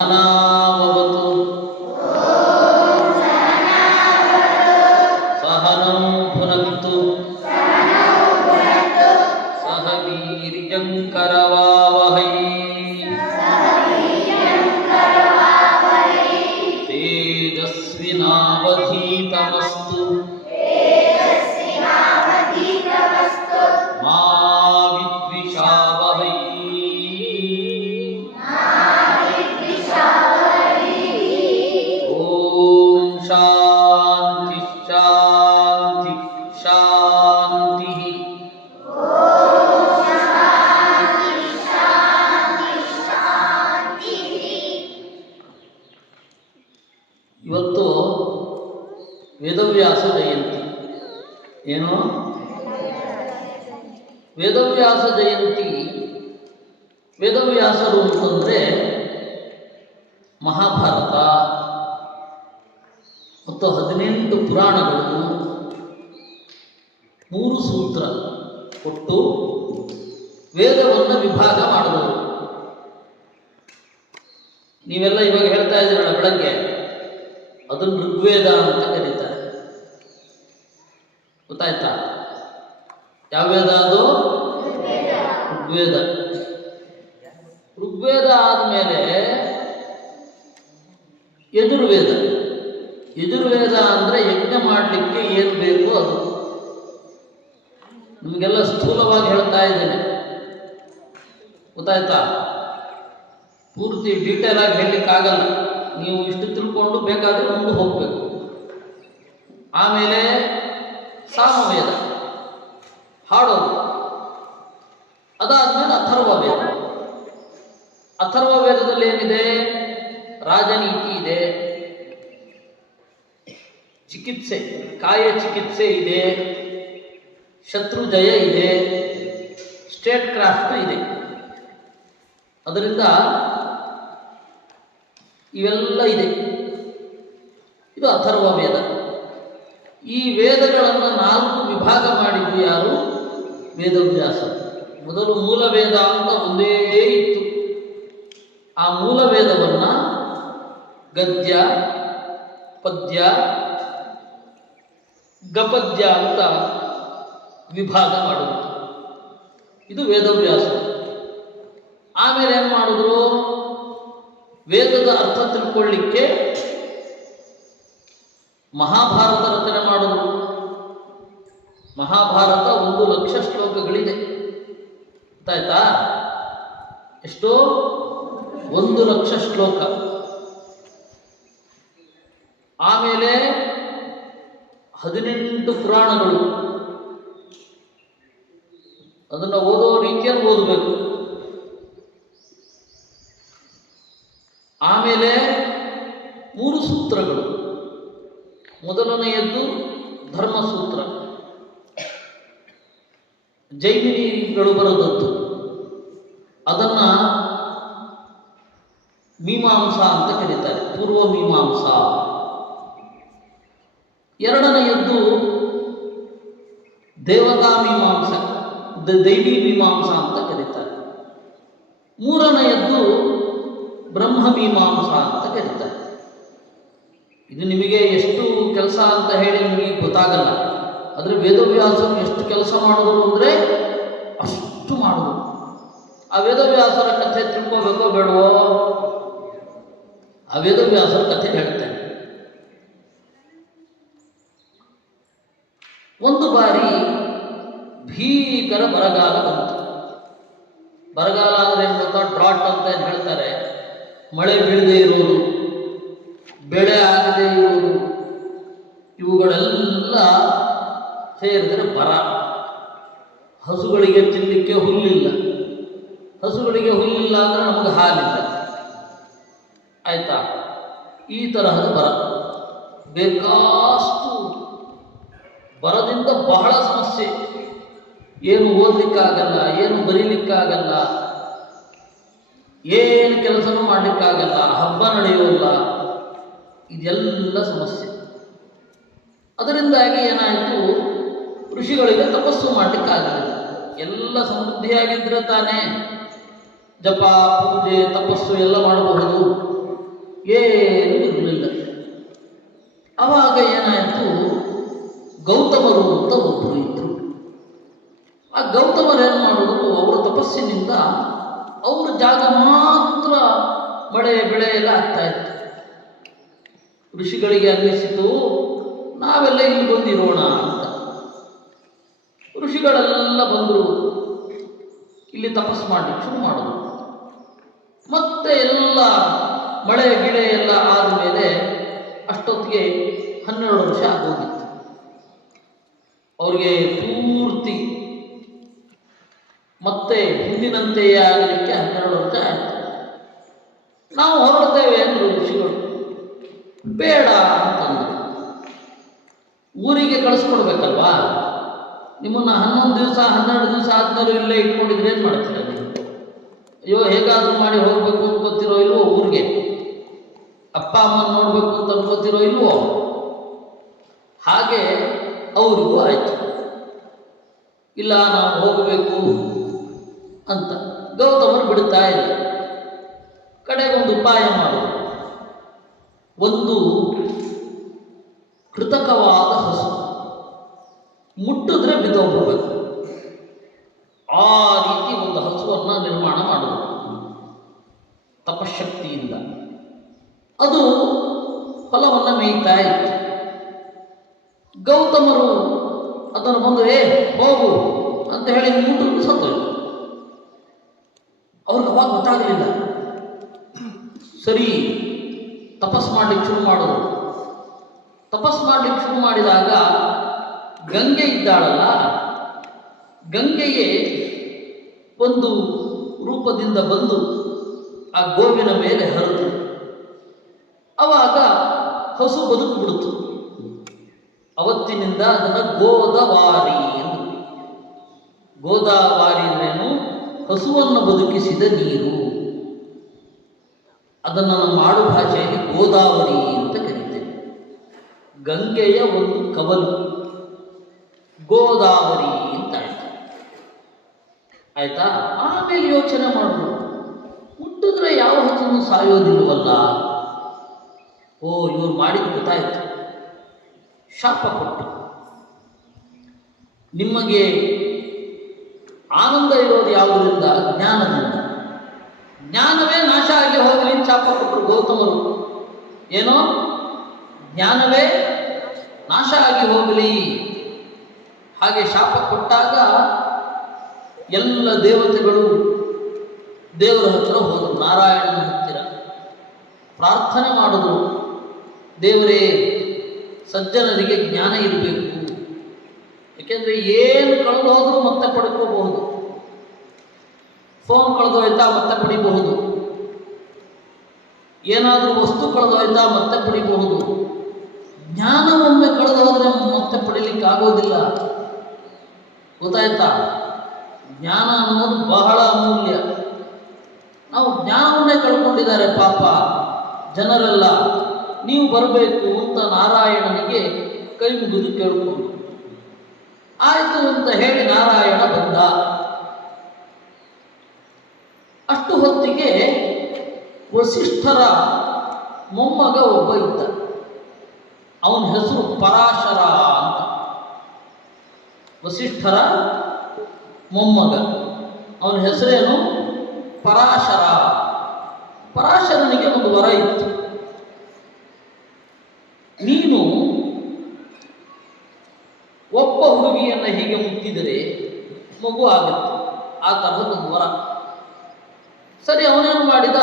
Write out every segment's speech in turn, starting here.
सहनावतु सहनौ भुनक्तु सह वीर्यं करवावहै तेजस्विनावधीतमस्तु मा विद्विषावहै। ओम शांति शांति शांति। ಇವತ್ತು ವೇದವ್ಯಾಸ ಜಯಂತಿ. ಏನು ವೇದವ್ಯಾಸ ಜಯಂತಿ? ವೇದವ್ಯಾಸರು ಅಂತಂದರೆ ಮಹಾಭಾರತ ಮತ್ತು 18 ಪುರಾಣಗಳು, 3 ಸೂತ್ರ ಕೊಟ್ಟು ವೇದವನ್ನು ವಿಭಾಗ ಮಾಡಿದವರು. ನೀವೆಲ್ಲ ಇವಾಗ ಹೇಳ್ತಾ ಇದ್ದೀರಲ್ಲ ಬೆಳಗ್ಗೆ, ಅದನ್ನು ಋಗ್ವೇದ ಅಂತ ಕರೀತಾರೆ. ಗೊತ್ತಾಯ್ತಾ? ಯಾವ ವೇದ ಅದು? ಋಗ್ವೇದ. ಋಗ್ವೇದ ಆದಮೇಲೆ ಯಜುರ್ವೇದ. ಯಜುರ್ವೇದ ಅಂದರೆ ಯಜ್ಞ ಮಾಡಲಿಕ್ಕೆ ಏನು ಬೇಕು ಅದು. ನಿಮಗೆಲ್ಲ ಸ್ಥೂಲವಾಗಿ ಹೇಳ್ತಾ ಇದ್ದೇನೆ, ಗೊತ್ತಾಯ್ತಾ? ಪೂರ್ತಿ ಡೀಟೇಲ್ ಆಗಿ ಹೇಳಲಿಕ್ಕಾಗಲ್ಲ. ನೀವು ಇಷ್ಟು ತಿಳ್ಕೊಂಡು ಬೇಕಾದರೆ ಮುಂದೆ ಹೋಗಬೇಕು. ಆಮೇಲೆ ಸಾಮವೇದ, ಹಾಡೋದು. ಅದಾದಮೇಲೆ ಅಥರ್ವವೇದ. ಅಥರ್ವವೇದದಲ್ಲಿ ಏನಿದೆ? ರಾಜನೀತಿ ಇದೆ, ಚಿಕಿತ್ಸೆ, ಕಾಯ ಚಿಕಿತ್ಸೆ ಇದೆ, ಶತ್ರು ಜಯ ಇದೆ, ಸ್ಟೇಟ್ ಕ್ರಾಫ್ಟ್ ಇದೆ. ಅದರಿಂದ ಇವೆಲ್ಲ ಇದೆ. ಇದು ಅಥರ್ವ ವೇದ. ಈ ವೇದಗಳನ್ನು 4 ವಿಭಾಗ ಮಾಡಿದ್ದು ಯಾರು? ವೇದವ್ಯಾಸ. ಮೊದಲು ಮೂಲ ವೇದ ಅಂತ ಒಂದೇ ಇತ್ತು. ಆ ಮೂಲ ವೇದವನ್ನು ಗದ್ಯ, ಪದ್ಯ, ಗಪದ್ಯ ಅಂತ ವಿಭಾಗ ಮಾಡಿದ್ರು. ಇದು ವೇದವ್ಯಾಸ. ಆಮೇಲೆ ಏನು ಮಾಡಿದ್ರು? ವೇದದ ಅರ್ಥ ತಿಳ್ಕೊಳ್ಳಿಕ್ಕೆ ಮಹಾಭಾರತ ರಚನೆ ಮಾಡಿದ್ರು. ಮಹಾಭಾರತ 1,00,000 ಶ್ಲೋಕಗಳಿದೆ. ಗೊತ್ತಾಯ್ತಾ? ಎಷ್ಟು? 1,00,000 ಶ್ಲೋಕ. ಆಮೇಲೆ 18 ಪುರಾಣಗಳು. ಅದನ್ನು ಓದೋ ರೀತಿಯಲ್ಲಿ ಓದಬೇಕು. ಆಮೇಲೆ 3 ಸೂತ್ರಗಳು. ಮೊದಲನೆಯದ್ದು ಧರ್ಮಸೂತ್ರ, ಜೈಮಿನಿಗಳು ಬರೆದದ್ದು. ಅದನ್ನು ಮೀಮಾಂಸಾ ಅಂತ ಕರೀತಾರೆ, ಪೂರ್ವ ಮೀಮಾಂಸಾ. ಎರಡನೆಯದ್ದು ದೇವತಾ ಮೀಮಾಂಸ, ದೈವಿ ಮೀಮಾಂಸಾ ಅಂತ ಕರೀತಾರೆ. ಮೂರನೆಯದ್ದು ಬ್ರಹ್ಮ ಮೀಮಾಂಸಾ ಅಂತ ಕರೀತಾರೆ. ಇದು ನಿಮಗೆ ಎಷ್ಟು ಕೆಲಸ ಅಂತ ಹೇಳಿ ನಿಮಗೆ ಗೊತ್ತಾಗಲ್ಲ. ಆದರೆ ವೇದವ್ಯಾಸರು ಎಷ್ಟು ಕೆಲಸ ಮಾಡಿದ್ರು ಅಂದರೆ ಅಷ್ಟು ಮಾಡಿದ್ರು. ಆ ವೇದವ್ಯಾಸರ ಕಥೆ ತಿಳ್ಕೋಬೇಕೋ ಬೇಡವೋ? ಆ ವೇದವ್ಯಾಸರ ಕಥೆ ಹೇಳ್ತೇನೆ. ಒಂದು ಬಾರಿ ಭೀಕರ ಬರಗಾಲ ಬಂತು. ಬರಗಾಲ ಅಂದರೆ ಏನು ಗೊತ್ತಾ? ಡ್ರಾಟ್ ಅಂತ ಏನು ಹೇಳ್ತಾರೆ. ಮಳೆ ಬೀಳದೇ ಇರೋದು, ಬೆಳೆ ಆಗದೇ ಇರೋದು, ಇವುಗಳೆಲ್ಲ ಸೇರಿದರೆ ಬರ. ಹಸುಗಳಿಗೆ ತಿನ್ನಲಿಕ್ಕೆ ಹುಲ್ಲಿಲ್ಲ. ಹಸುಗಳಿಗೆ ಹುಲ್ಲಿಲ್ಲ ಅಂದರೆ ನಮಗೆ ಹಾಲಿಲ್ಲ. ಆಯಿತಾ? ಈ ತರಹದ ಬರ. ಬೇಕಾಷ್ಟು ಬರದಿಂದ ಬಹಳ ಸಮಸ್ಯೆ. ಏನು ಓದಲಿಕ್ಕಾಗಲ್ಲ, ಏನು ಬರೀಲಿಕ್ಕಾಗಲ್ಲ, ಏನು ಕೆಲಸನೂ ಮಾಡಲಿಕ್ಕಾಗಲ್ಲ, ಹಬ್ಬ ನಡೆಯೋಲ್ಲ. ಇದೆಲ್ಲ ಸಮಸ್ಯೆ. ಅದರಿಂದಾಗಿ ಏನಾಯಿತು? ಋಷಿಗಳಿಗೆ ತಪಸ್ಸು ಮಾಡಲಿಕ್ಕಾಗಲಿಲ್ಲ. ಎಲ್ಲ ಸಮೃದ್ಧಿಯಾಗಿದ್ದರೆ ತಾನೇ ಜಪ, ಪೂಜೆ, ತಪಸ್ಸು ಎಲ್ಲ ಮಾಡಬಹುದು. ಏನೂ ಇರಲಿಲ್ಲ. ಆವಾಗ ಏನಾಯಿತು, ಗೌತಮರು ಅಂತ ಒಬ್ಬರು ಇದ್ದರು. ಆ ಗೌತಮರೇನು ಮಾಡಿದ್ರು, ಅವರ ತಪಸ್ಸಿನಿಂದ ಅವರ ಜಾಗ ಮಾತ್ರ ಮಳೆ ಬೆಳೆ ಎಲ್ಲ ಆಗ್ತಾ ಇತ್ತು. ಋಷಿಗಳಿಗೆ ಅನ್ನಿಸಿತು ನಾವೆಲ್ಲ ಇಲ್ಲಿ ಬಂದಿರೋಣ ಅಂತ. ಋಷಿಗಳೆಲ್ಲ ಬಂದರು, ಇಲ್ಲಿ ತಪಸ್ಸು ಮಾಡಲಿಕ್ಕೆ ಶುರು ಮಾಡಿದ್ರು. ಮತ್ತೆ ಎಲ್ಲ ಮಳೆ ಗಿಳೆ ಎಲ್ಲ ಆದಮೇಲೆ ಅಷ್ಟೊತ್ತಿಗೆ 12 ವರ್ಷ ಆಗೋಗಿತ್ತು. ಅವ್ರಿಗೆ ಪೂರ್ತಿ ಮತ್ತೆ ಹಿಂದಿನಂತೆಯೇ ಆಗಲಿಕ್ಕೆ 12 ವರ್ಷ ಆಯಿತು. ನಾವು ಹೊರಡ್ತೇವೆ ಅಂದರು ಋಷಿಗಳು. ಬೇಡ ಅಂತಂದರು. ಊರಿಗೆ ಕಳಿಸ್ಕೊಡ್ಬೇಕಲ್ವಾ, ನಿಮ್ಮನ್ನು 11 ದಿವಸ 12 ದಿವಸ ಆದ್ಮೇಲೆ ಇಲ್ಲೇ ಇಟ್ಕೊಂಡಿದ್ರೆ ಏನು ಮಾಡ್ತೀರ ನೀವು? ಅಯ್ಯೋ ಹೇಗಾದರೂ ಮಾಡಿ ಹೋಗ್ಬೇಕು ಅಂತ ಗೊತ್ತಿರೋ ಇಲ್ವೋ, ಊರಿಗೆ ಅಪ್ಪ ಅಮ್ಮನ ನೋಡ್ಬೇಕು ಅಂತ ಅನ್ಕೋತಿರೋ ಇಲ್ವೋ? ಹಾಗೆ ಅವರಿಗೂ ಆಯ್ತು, ಇಲ್ಲ ನಾವು ಹೋಗಬೇಕು ಅಂತ. ಗೌತಮರು ಬಿಡ್ತಾ ಇಲ್ಲ. ಕಡೆಗೊಂದು ಉಪಾಯ ಮಾಡೋದು. ಒಂದು ಕೃತಕವಾದ ಹಸು, ಮುಟ್ಟಿದ್ರೆ ಬಿದ್ದೋಗ್ಬಿಡ್ಬೇಕು, ಆ ರೀತಿ ಒಂದು ಹಸುವನ್ನು ನಿರ್ಮಾಣ ಮಾಡೋದು ತಪಶಕ್ತಿಯಿಂದ. ಅದು ಹೊಲವನ್ನು ಮೇಯ್ತಾ ಇತ್ತು. ಗೌತಮರು ಅದನ್ನು ಬಂದು ಹೋಗು ಅಂತ ಹೇಳಿ ಮುಟ್ಟಿದ್ರು, ಸತ್ತೋಯ್ತು. ಅವ್ರಿಗೆ ಅವಾಗ ಗೊತ್ತಾಗಲಿಲ್ಲ. ಸರಿ, ತಪಸ್ ಮಾಡಲಿಕ್ಕೆ ಶುರು ಮಾಡೋದು. ತಪಸ್ ಮಾಡಲಿಕ್ಕೆ ಶುರು ಮಾಡಿದಾಗ ಗಂಗೆ ಇದ್ದಾಳಲ್ಲ, ಗಂಗೆಯೇ ಒಂದು ರೂಪದಿಂದ ಬಂದು ಆ ಗೋವಿನ ಮೇಲೆ ಹರಿದು ಆವಾಗ ಹಸು ಬದುಕು ಬಿಡ್ತು. ಅವತ್ತಿನಿಂದ ಅದನ್ನು ಗೋದಾವಾರಿ ಎಂದು. ಗೋದಾವಾರಿ ಅಂದ್ರೇನು? ಹಸುವನ್ನು ಬದುಕಿಸಿದ ನೀರು. ಅದನ್ನು ನಮ್ಮ ಆಡು ಭಾಷೆಯಲ್ಲಿ ಗೋದಾವರಿ ಅಂತ ಕರೀತೇವೆ. ಗಂಗೆಯ ಒಂದು ಕವಲು ಗೋದಾವರಿ ಅಂತ ಆಯ್ತು. ಆಯ್ತಾ? ಆಮೇಲೆ ಯೋಚನೆ ಮಾಡಿದ್ರು, ಮುಟ್ಟಿದ್ರೆ ಯಾವ ಹಸುನು ಸಾಯೋದಿಲ್ವಲ್ಲ. ಓ, ಇವ್ರು ಮಾಡಿದ್ದು ಗೊತ್ತಾಯ್ತು. ಶಾಪ ಕೊಟ್ಟು, ನಿಮಗೆ ಆನಂದ ಇರೋದು ಯಾವುದರಿಂದ? ಜ್ಞಾನದಿಂದ. ಜ್ಞಾನವೇ ನಾಶ ಆಗಿ ಹೋಗಲಿ ಶಾಪ ಕೊಟ್ಟರು ಗೌತಮರು. ಏನೋ, ಜ್ಞಾನವೇ ನಾಶ ಆಗಿ ಹೋಗಲಿ ಹಾಗೆ ಶಾಪ ಕೊಟ್ಟಾಗ ಎಲ್ಲ ದೇವತೆಗಳು ದೇವರ ಹತ್ರ ಹೋದರು. ನಾರಾಯಣನ ಹತ್ತಿರ ಪ್ರಾರ್ಥನೆ ಮಾಡಿದ್ರು, ದೇವರೇ, ಸಜ್ಜನರಿಗೆ ಜ್ಞಾನ ಇರಬೇಕು. ಯಾಕೆಂದರೆ ಏನು ಕಳೆದು ಹೋದರೂ ಮತ್ತೆ ಪಡ್ಕೋಬಹುದು. ಫೋನ್ ಕಳೆದೋಯ್ತಾ ಮತ್ತೆ ಪಡಿಬಹುದು, ಏನಾದರೂ ವಸ್ತು ಕಳೆದೋಯ್ತಾ ಮತ್ತೆ ಪಡಿಬಹುದು. ಜ್ಞಾನವೊಮ್ಮೆ ಕಳೆದು ಹೋದರೆ ಮತ್ತೆ ಪಡಿಲಿಕ್ಕೆ ಆಗೋದಿಲ್ಲ. ಗೊತ್ತಾಯ್ತಾ? ಜ್ಞಾನ ಅನ್ನೋದು ಬಹಳ ಅಮೂಲ್ಯ. ನಾವು ಜ್ಞಾನವನ್ನೇ ಕಳ್ಕೊಂಡಿದ್ದಾರೆ ಪಾಪ ಜನರೆಲ್ಲ. ನೀವು ಬರಬೇಕು ಅಂತ ನಾರಾಯಣನಿಗೆ ಕೈ ಮುಗಿದು ಕೇಳಿಕೊಂಡು, ಆಯಿತು ಅಂತ ಹೇಳಿ ನಾರಾಯಣ ಬಂದ. ಅಷ್ಟು ಹೊತ್ತಿಗೆ ವಸಿಷ್ಠರ ಮೊಮ್ಮಗ ಒಬ್ಬ ಇದ್ದ. ಅವನ ಹೆಸರು ಪರಾಶರ ಅಂತ. ವಸಿಷ್ಠರ ಮೊಮ್ಮಗ, ಅವನ ಹೆಸರೇನು? ಪರಾಶರ. ಪರಾಶರನಿಗೆ ಒಂದು ವರ ಇತ್ತು. ನೀನು ಒಬ್ಬ ಹುಡುಗಿಯನ್ನು ಹೀಗೆ ಮುಟ್ಟಿದರೆ ಮಗು ಆಗುತ್ತೆ, ಆ ತರಹದೊಂದು ವರ. ಸರಿ, ಅವನೇನು ಮಾಡಿದ,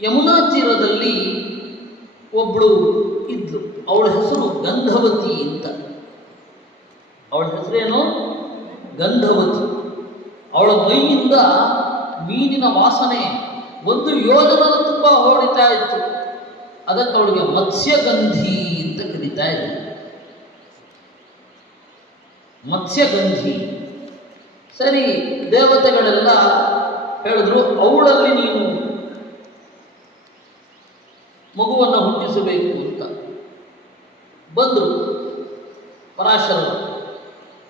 ಯಮುನಾ ತೀರದಲ್ಲಿ ಒಬ್ಬಳು ಇದ್ಲು, ಅವಳ ಹೆಸರು ಗಂಧವತಿ ಅಂತ. ಅವಳ ಹೆಸರೇನು? ಗಂಧವತಿ. ಅವಳ ಮೈಯಿಂದ ಮೀನಿನ ವಾಸನೆ 1 ಯೋಜನದ ತುಂಬ ಹೊಡಿತಾ ಇತ್ತು. ಅದಕ್ಕೆ ಅವಳಿಗೆ ಮತ್ಸ್ಯಗಂಧಿ ಅಂತ ಕರೀತಾ ಇದ್ರು. ಮತ್ಸ್ಯಗಂಧಿ. ಸರಿ, ದೇವತೆಗಳೆಲ್ಲ ಹೇಳಿದ್ರು, ಅವಳಲ್ಲಿ ನೀನು ಮಗುವನ್ನು ಹುಟ್ಟಿಸಬೇಕು ಅಂತ. ಬಂದರು ಪರಾಶರರು.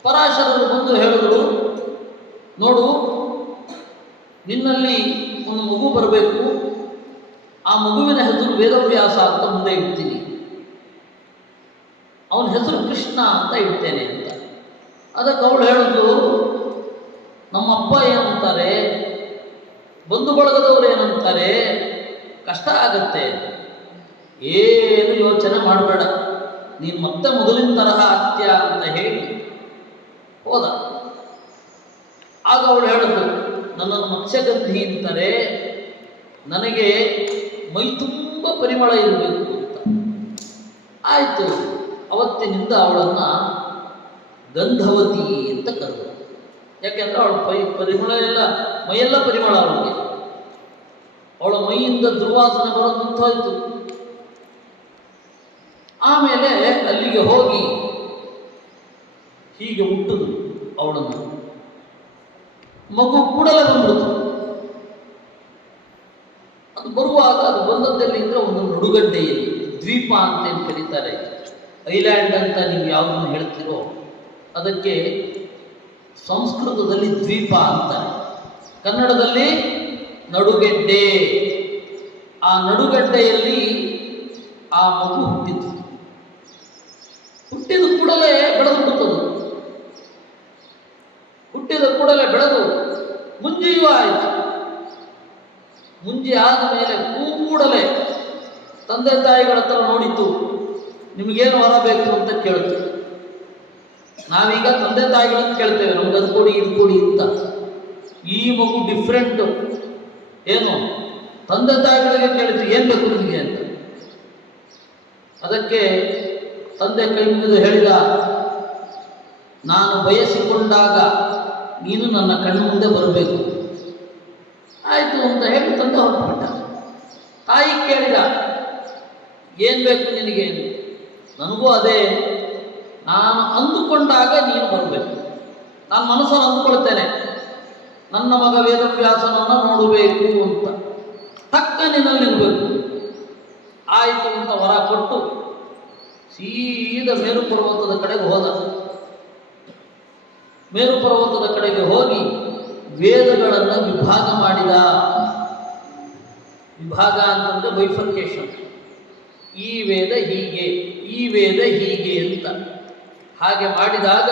ಪರಾಶರರು ಬಂದು ಹೇಳಿದ್ರು, ನೋಡು, ನಿನ್ನಲ್ಲಿ ಒಂದು ಮಗು ಬರಬೇಕು, ಆ ಮಗುವಿನ ಹೆಸರು ವೇದವ್ಯಾಸ ಅಂತ ಮುಂದೆ ಇಡ್ತೀನಿ, ಅವನ ಹೆಸರು ಕೃಷ್ಣ ಅಂತ ಇಡ್ತೇನೆ ಅಂತ. ಅದಕ್ಕೆ ಅವಳು ಹೇಳಿದ್ಲು, ನಮ್ಮಪ್ಪ ಏನಂತಾರೆ, ಬಂಧು ಬಳಗದವರು ಏನಂತಾರೆ, ಕಷ್ಟ ಆಗತ್ತೆ, ಏನು ಯೋಚನೆ ಮಾಡಬೇಡ, ನೀನು ಮತ್ತೆ ಮೊದಲಿನ ತರಹ ಆಗ್ತೀಯ ಅಂತ ಹೇಳಿ ಹೋದ. ಆಗ ಅವಳು ಹೇಳಿದ್ರು, ನನ್ನನ್ನು ಮತ್ಸ್ಯಗಂಧಿ ಅಂತಾರೆ, ನನಗೆ ಮೈ ತುಂಬ ಪರಿಮಳ ಇರಬೇಕು ಅಂತ. ಆಯಿತು, ಅವತ್ತಿನಿಂದ ಅವಳನ್ನು ಗಂಧವತಿ ಅಂತ ಕರೆದರು. ಯಾಕೆಂದ್ರೆ ಅವಳ ಪರಿಮಳ ಎಲ್ಲ, ಮೈಯೆಲ್ಲ ಪರಿಮಳ ಅವಳಿಗೆ. ಅವಳ ಮೈಯಿಂದ ದುರ್ವಾಸನೆ ಬರೋದು ನಿಂತೋಯ್ತು. ಆಮೇಲೆ ಅಲ್ಲಿಗೆ ಹೋಗಿ ಹೀಗೆ ಹುಟ್ಟುದು ಅವಳನ್ನು. ಮಗು ಕೂಡಲೇ ಬಂದ್ಬಿಡ್ತು. ಅದು ಬರುವಾಗ ಅದು ಬಂದದ್ದಲ್ಲಿ ಅಂದರೆ ಒಂದು ನಡುಗಡ್ಡೆಯಲ್ಲಿ, ದ್ವೀಪ ಅಂತೇನು ಕರೀತಾರೆ, ಐಲ್ಯಾಂಡ್ ಅಂತ ನೀವು ಯಾವುದನ್ನು ಹೇಳ್ತೀರೋ ಅದಕ್ಕೆ ಸಂಸ್ಕೃತದಲ್ಲಿ ದ್ವೀಪ ಅಂತಾರೆ, ಕನ್ನಡದಲ್ಲಿ ನಡುಗೆಡ್ಡೆ. ಆ ನಡುಗಡ್ಡೆಯಲ್ಲಿ ಆ ಮಗು ಹುಟ್ಟಿತು. ಹುಟ್ಟಿದ ಕೂಡಲೇ ಬೆಳೆದು ಬಿಡುತ್ತದೆ. ಹುಟ್ಟಿದ ಕೂಡಲೇ ಬೆಳೆದು ಮುಂಜೆಯೂ ಆಯಿತು. ಮುಂಜೆ ಆದ ಮೇಲೆ ಕೂಡಲೇ ತಂದೆ ತಾಯಿಗಳ ಹತ್ರ ನೋಡಿತು, ನಿಮಗೇನು ವರ ಬೇಕು ಅಂತ ಕೇಳ್ತು. ನಾವೀಗ ತಂದೆ ತಾಯಿಗಳನ್ನು ಕೇಳ್ತೇವೆ, ನಮ್ಗೆ ಅದು ಕೊಡಿ ಇದು ಕೊಡಿ ಅಂತ. ಈ ಮಗು ಡಿಫ್ರೆಂಟ್. ಏನು, ತಂದೆ ತಾಯಿಗಳಿಗೆ ಕೇಳಿತು, ಏನು ಬೇಕು ನಿಮಗೆ ಅಂತ. ಅದಕ್ಕೆ ತಂದೆ ಕೈ ಮುಗಿದು ಹೇಳಿದ, ನಾನು ಬಯಸಿಕೊಂಡಾಗ ನೀನು ನನ್ನ ಕಣ್ಣು ಮುಂದೆ ಬರಬೇಕು. ಆಯಿತು ಅಂತ ಹೇಳಿ ತಂದೆ ಹೊರಟುಬಿಟ್ಟ. ತಾಯಿ ಕೇಳಿದ, ಏನು ಬೇಕು ನಿನಗೆ? ನನಗೂ ಅದೇ, ನಾನು ಅಂದುಕೊಂಡಾಗ ನೀನು ಬರಬೇಕು. ನಾನು ಮನಸ್ಸನ್ನು ಅಂದುಕೊಳ್ತೇನೆ, ನನ್ನ ಮಗ ವೇದವ್ಯಾಸನನ್ನು ನೋಡಬೇಕು ಅಂತ, ತಕ್ಕ ನಿನ್ನಲ್ಲಿ ನಿಲ್ಲಬೇಕು. ಆಯಿತು ಅಂತ ವರ ಕೊಟ್ಟು ಸೀದಾ ಮೇರು ಪರ್ವತದ ಕಡೆಗೆ ಹೋದ. ಮೇರು ಪರ್ವತದ ಕಡೆಗೆ ಹೋಗಿ ವೇದಗಳನ್ನು ವಿಭಾಗ ಮಾಡಿದ. ವಿಭಾಗ ಅಂತಂದರೆ ಬೈಫರ್ಕೇಶನ್. ಈ ವೇದ ಹೀಗೆ, ಈ ವೇದ ಹೀಗೆ ಅಂತ. ಹಾಗೆ ಮಾಡಿದಾಗ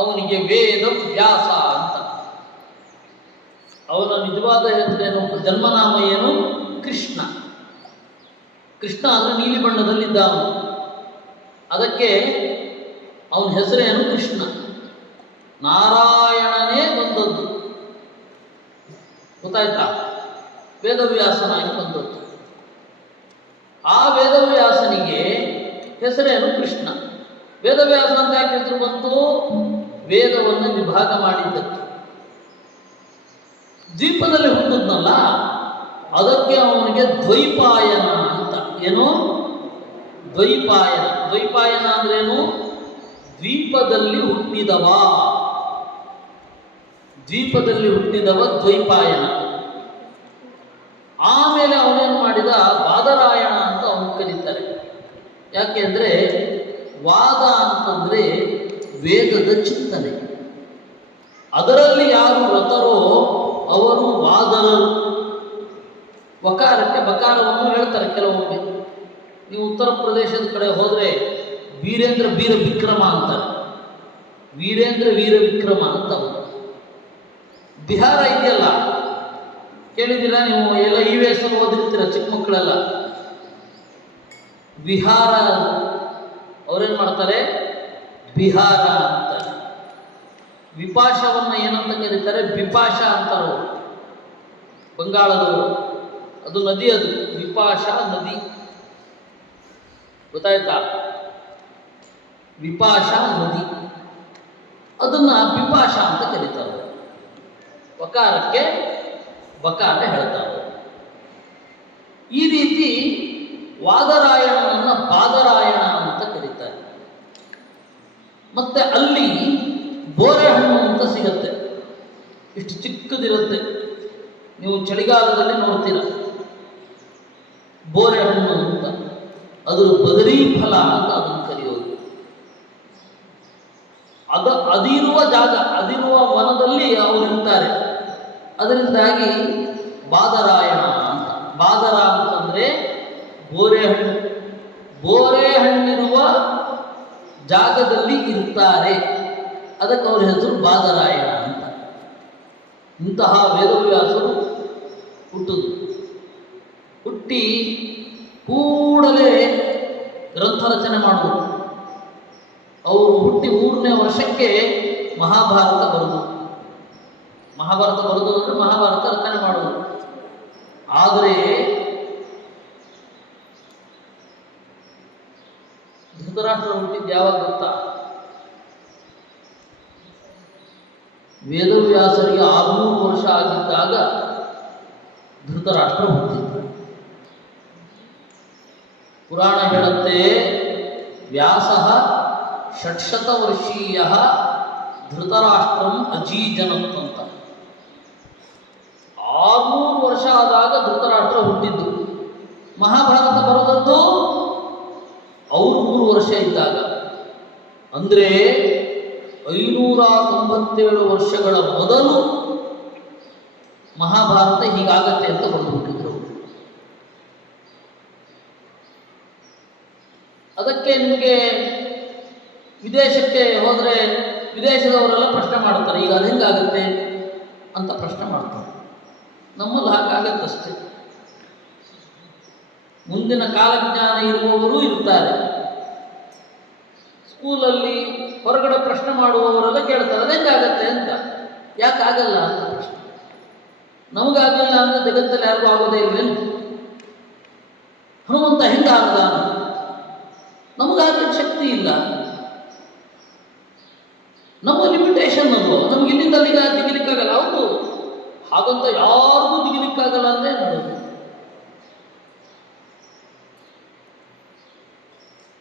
ಅವನಿಗೆ ವೇದ ವ್ಯಾಸ ಅಂತ. ಅವನ ನಿಜವಾದ ಹೆಸರೇನು, ಜನ್ಮನಾಮ ಏನು? ಕೃಷ್ಣ. ಕೃಷ್ಣ ಅಂದರೆ ನೀಲಿ ಬಣ್ಣದಲ್ಲಿದ್ದ ಅವನು. ಅದಕ್ಕೆ ಅವನ ಹೆಸರೇನು ಕೃಷ್ಣ. ನಾರಾಯಣನೇ ಬಂದದ್ದು, ಗೊತ್ತಾಯ್ತಾ? ವೇದವ್ಯಾಸನಾಗಿ ಬಂದದ್ದು. ಆ ವೇದವ್ಯಾಸನಿಗೆ ಹೆಸರೇನು ಕೃಷ್ಣ. ವೇದವ್ಯಾಸ ಅಂತ ಯಾಕೆ ಹೆಸರು ಬಂತು? ವೇದವನ್ನು ವಿಭಾಗ ಮಾಡಿದ್ದಕ್ಕೆ. ದ್ವೀಪದಲ್ಲಿ ಹುಟ್ಟಿದ್ನಲ್ಲ, ಅದಕ್ಕೆ ಅವನಿಗೆ ದ್ವೈಪಾಯನ ಅಂತ. ಏನು? ದ್ವೈಪಾಯನ. ದ್ವೈಪಾಯನ ಅಂದ್ರೇನು? ದ್ವೀಪದಲ್ಲಿ ಹುಟ್ಟಿದವ. ದ್ವೀಪದಲ್ಲಿ ಹುಟ್ಟಿದವ ದ್ವೈಪಾಯನ. ಆಮೇಲೆ ಅವನೇನು ಮಾಡಿದ? ವಾದರಾಯಣ ಅಂತ ಅವನು ಕರೀತಾರೆ. ಯಾಕೆ ಅಂದರೆ ವಾದ ಅಂತಂದರೆ ವೇದದ ಚಿಂತನೆ. ಅದರಲ್ಲಿ ಯಾರು ರತರೋ ಅವರು ವಾದರರು. ವಕಾರಕ್ಕೆ ಬಕಾರವನ್ನು ಹೇಳ್ತಾರೆ ಕೆಲವೊಮ್ಮೆ. ನೀವು ಉತ್ತರ ಪ್ರದೇಶದ ಕಡೆ ಹೋದರೆ ವೀರೇಂದ್ರ ವೀರ ವಿಕ್ರಮ ಅಂತಾರೆ. ವೀರೇಂದ್ರ ವೀರ ವಿಕ್ರಮ ಅಂತ. ಬಿಹಾರ ಇದೆಯಲ್ಲ, ಕೇಳಿದ್ದೀರಾ ನೀವು? ಎಲ್ಲ ಈ ವಯಸ್ಸಲ್ಲಿ ಓದಿರ್ತೀರ ಚಿಕ್ಕ ಮಕ್ಕಳೆಲ್ಲ. ಬಿಹಾರ ಅವರೇನು ಮಾಡ್ತಾರೆ? ಬಿಹಾರ ಅಂತಾರೆ. ವಿಪಾಶವನ್ನು ಏನಂತ ಕರೀತಾರೆ? ಬಿಪಾಶ ಅಂತಾರೆ ಬಂಗಾಳದವರು. ಅದು ನದಿ, ಅದು ವಿಪಾಶ ನದಿ, ಗೊತ್ತಾಯ್ತಾ? ವಿಪಾಶ ನದಿ, ಅದನ್ನ ಬಿಪಾಶ ಅಂತ ಕರೀತಾರೆ. ವಕಾರಕ್ಕೆ ಬಕಾರ ಹೇಳ್ತಾರೆ. ಈ ರೀತಿ ವಾದರಾಯಣನನ್ನ ಬಾದರಾಯಣ ಅಂತ ಕರೀತಾರೆ. ಮತ್ತೆ ಅಲ್ಲಿ ಬೋರೆಹಣ್ಣು ಅಂತ ಸಿಗತ್ತೆ, ಇಷ್ಟು ಚಿಕ್ಕದಿರುತ್ತೆ. ನೀವು ಚಳಿಗಾಲದಲ್ಲಿ ನೋಡ್ತೀರ ಬೋರೆಹಣ್ಣು ಅಂತ. ಅದರ ಬದರಿ ಫಲ ಅಂತ ಅದನ್ನು ಕರೆಯೋದು. ಅದಿರುವ ಜಾಗ, ಅದಿರುವ ವನದಲ್ಲಿ ಅವರು ಇರ್ತಾರೆ. ಅದರಿಂದಾಗಿ ಬಾದರಾಯಣ ಅಂತ. ಬಾದರ ಅಂತ ಬೋರೆ ಹಣ್ಣು, ಬೋರೆ ಹಣ್ಣಿರುವ ಜಾಗದಲ್ಲಿ ಇರ್ತಾರೆ. ಅದಕ್ಕೆ ಅವ್ರ ಹೆಸರು ಬಾದರಾಯಣ ಅಂತ. ಇಂತಹ ವೇದವ್ಯಾಸರು ಹುಟ್ಟಿ ಕೂಡಲೇ ಗ್ರಂಥ ರಚನೆ ಮಾಡಿದ್ರು. ಅವರು ಹುಟ್ಟಿ 3ನೇ ವರ್ಷಕ್ಕೆ ಮಹಾಭಾರತ ಬರೆದು ಅಂದರೆ ಮಹಾಭಾರತ ರಚನೆ ಮಾಡುವುದು. ಆದರೆ ಧೃತರಾಷ್ಟ್ರ ಹುಟ್ಟಿದ್ದು ಯಾವಾಗ ಗೊತ್ತಾ? ವೇದವ್ಯಾಸರಿಗೆ 600 ವರ್ಷ ಆಗಿದ್ದಾಗ ಧೃತರಾಷ್ಟ್ರ ಹುಟ್ಟಿದ್ದು. ಪುರಾಣ ಹೇಳುತ್ತೆ, ವ್ಯಾಸಃ 600 ವರ್ಷೀಯ ಧೃತರಾಷ್ಟ್ರಂ ಅಜೀಜನತ್ ಅಂತ. 600 ವರ್ಷ ಆದಾಗ ಧೃತರಾಷ್ಟ್ರ ಹುಟ್ಟಿದ್ದು. ಮಹಾಭಾರತ ಬರೆದದ್ದು ಅವರು 3 ವರ್ಷ ಇದ್ದಾಗ. ಅಂದರೆ 597 ವರ್ಷಗಳ ಮೊದಲು ಮಹಾಭಾರತ ಹೀಗಾಗತ್ತೆ ಅಂತ ಬಂದುಬಿಟ್ಟಿದ್ರು. ಅದಕ್ಕೆ ನಿಮಗೆ ವಿದೇಶಕ್ಕೆ ಹೋದರೆ ವಿದೇಶದವರೆಲ್ಲ ಪ್ರಶ್ನೆ ಮಾಡ್ತಾರೆ, ಈಗ ಅದು ಹೆಂಗಾಗತ್ತೆ ಅಂತ ಪ್ರಶ್ನೆ ಮಾಡ್ತಾರೆ. ನಮ್ಮಲ್ಲಿ ಹಾಗಾಗತ್ತಷ್ಟೇ. ಮುಂದಿನ ಕಾಲಜ್ಞಾನ ಇರುವವರು ಇರ್ತಾರೆ. ಸ್ಕೂಲಲ್ಲಿ ಹೊರಗಡೆ ಪ್ರಶ್ನೆ ಮಾಡುವವರೆಲ್ಲ ಕೇಳ್ತಾರೆ, ಅದು ಹೆಂಗಾಗತ್ತೆ ಅಂತ. ಯಾಕಾಗಲ್ಲ ಅಂತ ಪ್ರಶ್ನೆ. ನಮಗಾಗಲ್ಲ ಅಂದರೆ ಜಗತ್ತಲ್ಲಿ ಯಾರಿಗೂ ಆಗೋದೇ ಇಲ್ವೇನು? ಹನುಮಂತ ಹೆಂಗಾಗದ? ನಮಗಾಗಲಿಕ್ಕೆ ಶಕ್ತಿ ಇಲ್ಲ. ನಮ್ಮ ಲಿಮಿಟೇಷನ್ ಅದು. ನಮ್ಗೆ ಇಲ್ಲಿಂದ ಅಲ್ಲಿಗೆ ದಿಗಿಲಿಕ್ಕಾಗಲ್ಲ. ಹೌದು, ಹಾಗಂತ ಯಾರಿಗೂ ದಿಗಿಲಿಕ್ಕಾಗಲ್ಲ ಅಂದರೆ ನೋಡೋದು.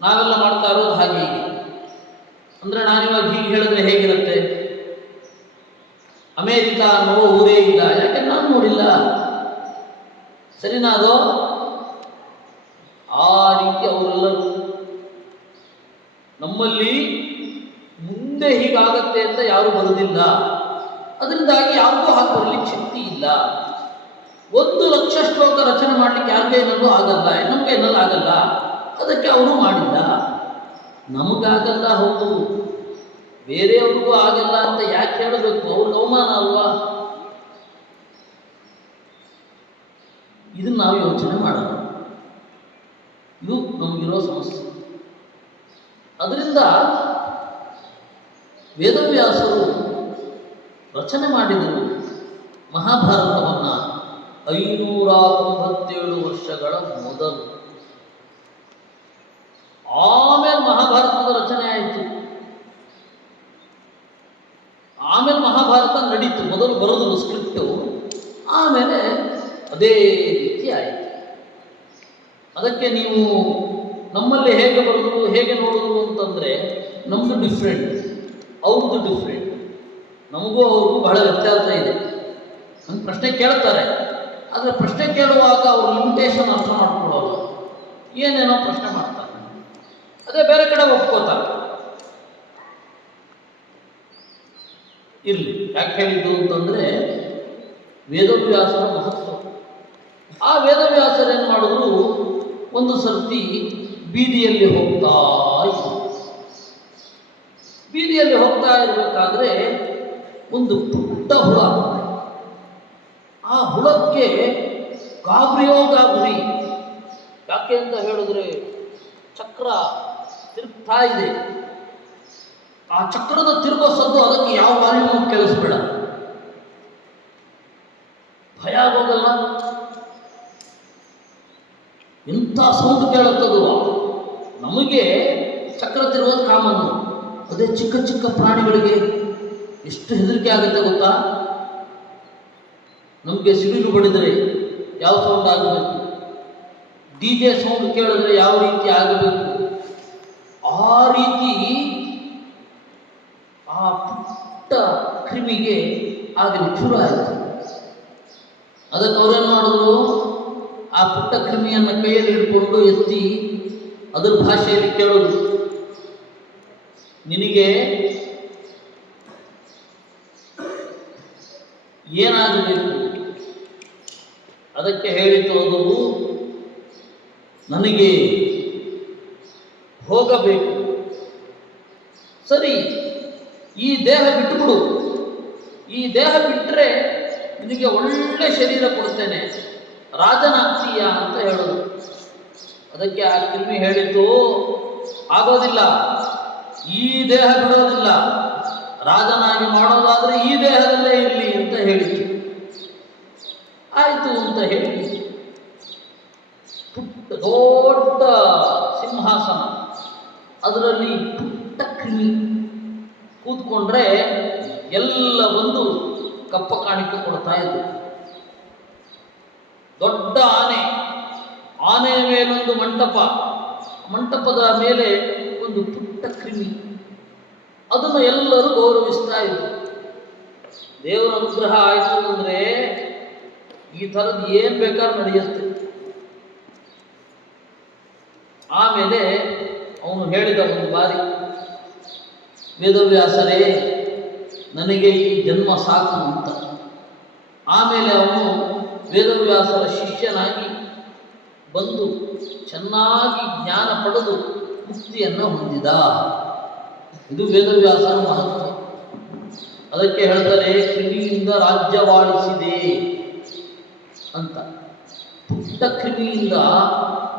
ನಾವೆಲ್ಲ ಮಾಡ್ತಾ ಇರೋದು ಹಾಗೆ. ಹೀಗೆ ಅಂದರೆ ನಾನಿವಾಗ ಹೀಗೆ ಹೇಳಿದ್ರೆ ಹೇಗಿರುತ್ತೆ? ಅಮೇರಿಕಾ ಅನ್ನೋ ಊರೇ ಇಲ್ಲ, ಯಾಕೆ ನಾನು ನೋಡಿಲ್ಲ. ಸರಿನಾ? ಅದು ಆ ರೀತಿ ಅವರೆಲ್ಲರೂ. ನಮ್ಮಲ್ಲಿ ಮುಂದೆ ಹೀಗಾಗತ್ತೆ ಅಂತ ಯಾರೂ ಬರೋದಿಲ್ಲ. ಅದರಿಂದಾಗಿ ಯಾರಿಗೂ ಹಾಗೆ ಬರಲಿಕ್ಕೆ ಶಕ್ತಿ ಇಲ್ಲ. 1,00,000 ಶ್ಲೋಕ ರಚನೆ ಮಾಡಲಿಕ್ಕೆ ಯಾರ ಕೈನಲ್ಲೂ ಆಗಲ್ಲ, ನಮ್ಮ ಕೈನಲ್ಲಿ ಆಗಲ್ಲ. ಅದಕ್ಕೆ ಅವರು ಮಾಡಿಲ್ಲ. ನಮಗಾಗಲ್ಲ, ಹೌದು, ಬೇರೆಯವ್ರಿಗೂ ಆಗಲ್ಲ ಅಂತ ಯಾಕೆ ಹೇಳಬೇಕು? ಅವ್ರಿಗೆ ಅವಮಾನ ಅಲ್ವಾ? ಇದನ್ನು ನಾವು ಯೋಚನೆ ಮಾಡೋಣ. ಇದು ನಮಗಿರೋ ಸಮಸ್ಯೆ. ಅದರಿಂದ ವೇದವ್ಯಾಸರು ರಚನೆ ಮಾಡಿದರು ಮಹಾಭಾರತವನ್ನು 597 ವರ್ಷಗಳ ಮೊದಲು. ಆಮೇಲೆ ಮಹಾಭಾರತದ ರಚನೆ ಆಯಿತು. ಆಮೇಲೆ ಮಹಾಭಾರತ ನಡೀತು. ಮೊದಲು ಬರೋದು ಸ್ಕ್ರಿಪ್ಟು, ಆಮೇಲೆ ಅದೇ ರೀತಿ ಆಯಿತು. ಅದಕ್ಕೆ ನೀವು ನಮ್ಮಲ್ಲಿ ಹೇಗೆ ಬರೋದು, ಹೇಗೆ ನೋಡೋದು ಅಂತಂದರೆ, ನಮ್ಮದು ಡಿಫ್ರೆಂಟ್, ಅವ್ರದ್ದು ಡಿಫ್ರೆಂಟ್. ನಮಗೂ ಅವ್ರಿಗೂ ಬಹಳ ವ್ಯತ್ಯಾಸ ಇದೆ. ನನ್ನ ಪ್ರಶ್ನೆ ಕೇಳ್ತಾರೆ, ಆದರೆ ಪ್ರಶ್ನೆ ಕೇಳುವಾಗ ಅವ್ರ ಲಿಮಿಟೇಷನ್ ಅರ್ಥ ಮಾಡ್ಕೊಳ್ಳೋಲ್ಲ. ಏನೇನೋ ಪ್ರಶ್ನೆ ಮಾಡ್ತಾರೆ, ಅದೇ ಬೇರೆ ಕಡೆ ಒಪ್ಕೋತಾರೆ. ಇರಲಿ, ಯಾಕೆ ಹೇಳಿದ್ದು ಅಂತಂದರೆ ವೇದವ್ಯಾಸರ ಮಹತ್ವ. ಆ ವೇದವ್ಯಾಸರೇನು ಮಾಡಿದ್ರು, ಒಂದು ಸರ್ತಿ ಬೀದಿಯಲ್ಲಿ ಹೋಗ್ತಾ ಇದ್ರು. ಬೀದಿಯಲ್ಲಿ ಹೋಗ್ತಾ ಇರಬೇಕಾದ್ರೆ ಒಂದು ಪುಟ್ಟ ಹುಳ. ಆ ಹುಳಕ್ಕೆ ಗಾಬರಿಯೋ ಗಾಬರಿ. ಯಾಕೆ ಅಂತ ಹೇಳಿದ್ರೆ ಚಕ್ರ ತಿರುಗ್ತಾ ಇದೆ. ಆ ಚಕ್ರದ ತಿರುಗೋ ಸದ್ದು ಅದಕ್ಕೆ ಯಾವ ವಾಲ್ಯೂಮ್ ಕೇಳಿಸ್ಬೇಡ, ಭಯ ಆಗೋಗಲ್ಲ. ಎಂಥ ಸೌಂಡ್ ಕೇಳುತ್ತದು. ನಮಗೆ ಚಕ್ರ ತಿರುಗೋದು ಕಾಮನ್ನು, ಅದೇ ಚಿಕ್ಕ ಚಿಕ್ಕ ಪ್ರಾಣಿಗಳಿಗೆ ಎಷ್ಟು ಹೆದರಿಕೆ ಆಗುತ್ತೆ ಗೊತ್ತಾ? ನಮಗೆ ಸಿಡಿಲು ಬಡಿದರೆ ಯಾವ ಸೌಂಡ್ ಆಗಬೇಕು, DJ ಸೌಂಡ್ ಕೇಳಿದ್ರೆ ಯಾವ ರೀತಿ ಆಗಬೇಕು, ಆ ರೀತಿ ಆ ಪುಟ್ಟ ಕ್ರಿಮಿಗೆ ಆಗಲಿ ಶುರು ಆಯಿತು. ಅದಕ್ಕೆ ಅವ್ರೇನು ಮಾಡಿದ್ರು, ಆ ಪುಟ್ಟ ಕ್ರಿಮಿಯನ್ನು ಕೈಯಲ್ಲಿ ಹಿಡ್ಕೊಂಡು ಎತ್ತಿ ಅದರ ಭಾಷೆಯಲ್ಲಿ ಕೇಳೋದು, ನಿನಗೆ ಏನಾಗಬೇಕು? ಅದಕ್ಕೆ ಹೇಳಿತು ಅದು ನನಗೆ ಹೋಗಬೇಕು. ಸರಿ, ಈ ದೇಹ ಬಿಟ್ಟುಬಿಡು. ಈ ದೇಹ ಬಿಟ್ಟರೆ ನಿನಗೆ ಒಳ್ಳೆ ಶರೀರ ಕೊಡ್ತೇನೆ, ರಾಜನಾಗ್ತೀಯ ಅಂತ ಹೇಳೋದು. ಅದಕ್ಕೆ ಆ ಕ್ರಿಮಿ ಹೇಳಿತು, ಆಗೋದಿಲ್ಲ, ಈ ದೇಹ ಬಿಡೋದಿಲ್ಲ, ರಾಜನಾಗಿ ಮಾಡೋದಾದ್ರೆ ಈ ದೇಹದಲ್ಲೇ ಇರಲಿ ಅಂತ ಹೇಳಿತು. ಆಯಿತು ಅಂತ ಹೇಳಿ ಪುಟ್ಟ ದೊಡ್ಡ ಸಿಂಹಾಸನ, ಅದರಲ್ಲಿ ಪುಟ್ಟ ಕ್ರಿಮಿ ಕೂತ್ಕೊಂಡ್ರೆ ಎಲ್ಲ ಬಂದು ಕಪ್ಪ ಕಾಣಿಕೆ ಕೊಡ್ತಾ ಇದ್ರು. ದೊಡ್ಡ ಆನೆಯ ಮೇಲೊಂದು ಮಂಟಪದ ಮೇಲೆ ಒಂದು ಪುಟ್ಟ ಕ್ರಿಮಿ, ಅದನ್ನು ಎಲ್ಲರೂ ಗೌರವಿಸ್ತಾ ಇದ್ರು. ದೇವರ ಅನುಗ್ರಹ ಆಯಿತು ಅಂದರೆ ಈ ಥರದ್ದು ಏನು ಬೇಕಾದ್ರೂ ನಡೆಯುತ್ತೆ. ಆಮೇಲೆ ಅವನು ಹೇಳಿದ ಒಂದು ಬಾರಿ, ವೇದವ್ಯಾಸರೇ, ನನಗೆ ಈ ಜನ್ಮ ಸಾಕು ಅಂತ. ಆಮೇಲೆ ಅವನು ವೇದವ್ಯಾಸರ ಶಿಷ್ಯನಾಗಿ ಬಂದು ಚೆನ್ನಾಗಿ ಜ್ಞಾನ ಪಡೆದು ಮುಕ್ತಿಯನ್ನು ಹೊಂದಿದ. ಇದು ವೇದವ್ಯಾಸರ ಮಹತ್ವ. ಅದಕ್ಕೆ ಹೇಳ್ತಾರೆ, ಕ್ರಿಮಿಯಿಂದ ರಾಜ್ಯವಾಳಿಸಿದೆ ಅಂತ. ಪುಟ್ಟ ಕ್ರಿಮಿಯಿಂದ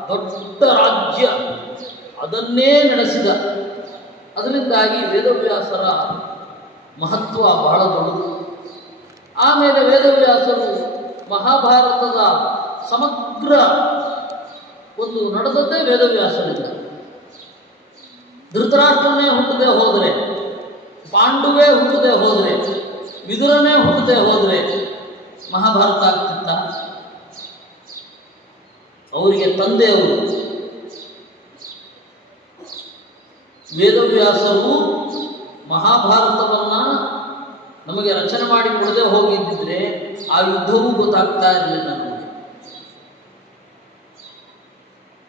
ದೊಡ್ಡ ರಾಜ್ಯ, ಅದನ್ನೇ ನಡೆಸಿದ. ಅದರಿಂದಾಗಿ ವೇದವ್ಯಾಸರ ಮಹತ್ವ ಬಹಳ ದೊಡ್ಡದು. ಆಮೇಲೆ ವೇದವ್ಯಾಸರು ಮಹಾಭಾರತದ ಸಮಗ್ರ ಒಂದು ನಡೆದದ್ದೇ ವೇದವ್ಯಾಸರಿಂದ. ಧೃತರಾಷ್ಟ್ರನೇ ಹುಟ್ಟದೆ ಹೋದರೆ, ಪಾಂಡುವೇ ಹುಟ್ಟದೆ ಹೋದರೆ, ವಿದುರನೇ ಹುಟ್ಟದೆ ಹೋದರೆ ಮಹಾಭಾರತ ಆಗ್ತಿತ್ತ? ಅವರಿಗೆ ತಂದೆಯವರು ವೇದವ್ಯಾಸರು ಮಹಾಭಾರತವನ್ನು ನಮಗೆ ರಚನೆ ಮಾಡಿ ಕೊಡದೆ ಹೋಗಿದ್ದಿದ್ರೆ ಆ ಯುದ್ಧವೂ ಗೊತ್ತಾಗ್ತಾ ಇರಲಿಲ್ಲ ನಮಗೆ.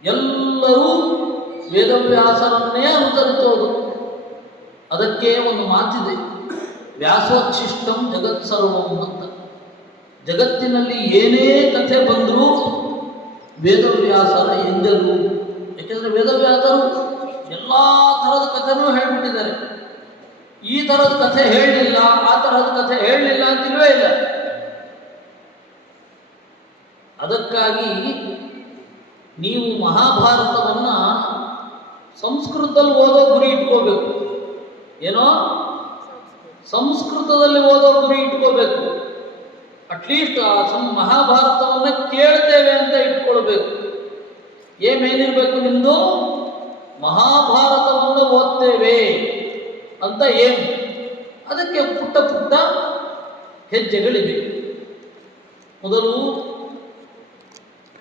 ಎಲ್ಲರೂ ವೇದವ್ಯಾಸರನ್ನೇ ಅನುಸರಿಸೋದು. ಅದಕ್ಕೆ ಒಂದು ಮಾತಿದೆ, ವ್ಯಾಸೋಚ್ಛಿಷ್ಟಂ ಜಗತ್ಸರ್ವಂ ಅಂತ. ಜಗತ್ತಿನಲ್ಲಿ ಏನೇ ಕಥೆ ಬಂದರೂ ವೇದವ್ಯಾಸರ ಎಂಜಲು. ಯಾಕೆಂದರೆ ವೇದವ್ಯಾಸರು ಎಲ್ಲ ಥರದ ಕಥೆನೂ ಹೇಳಿಬಿಟ್ಟಿದ್ದಾರೆ. ಈ ಥರದ ಕಥೆ ಹೇಳಲಿಲ್ಲ, ಆ ಥರದ ಕಥೆ ಹೇಳಲಿಲ್ಲ ಅಂತಿಲ್ವೇ ಇಲ್ಲ. ಅದಕ್ಕಾಗಿ ನೀವು ಮಹಾಭಾರತವನ್ನು ಸಂಸ್ಕೃತದಲ್ಲಿ ಓದೋ ಗುರಿ ಇಟ್ಕೋಬೇಕು. ಏನೋ ಸಂಸ್ಕೃತದಲ್ಲಿ ಓದೋ ಗುರಿ ಇಟ್ಕೋಬೇಕು. ಅಟ್ಲೀಸ್ಟ್ ಆ ಮಹಾಭಾರತವನ್ನು ಕೇಳ್ತೇವೆ ಅಂತ ಇಟ್ಕೊಳ್ಬೇಕು. ಏನಿರಬೇಕು ನಿಮ್ಮದು? ಮಹಾಭಾರತವನ್ನು ಓದ್ತೇವೆ ಅಂತ ಏನು. ಅದಕ್ಕೆ ಪುಟ್ಟ ಪುಟ್ಟ ಹೆಜ್ಜೆಗಳಿವೆ. ಮೊದಲು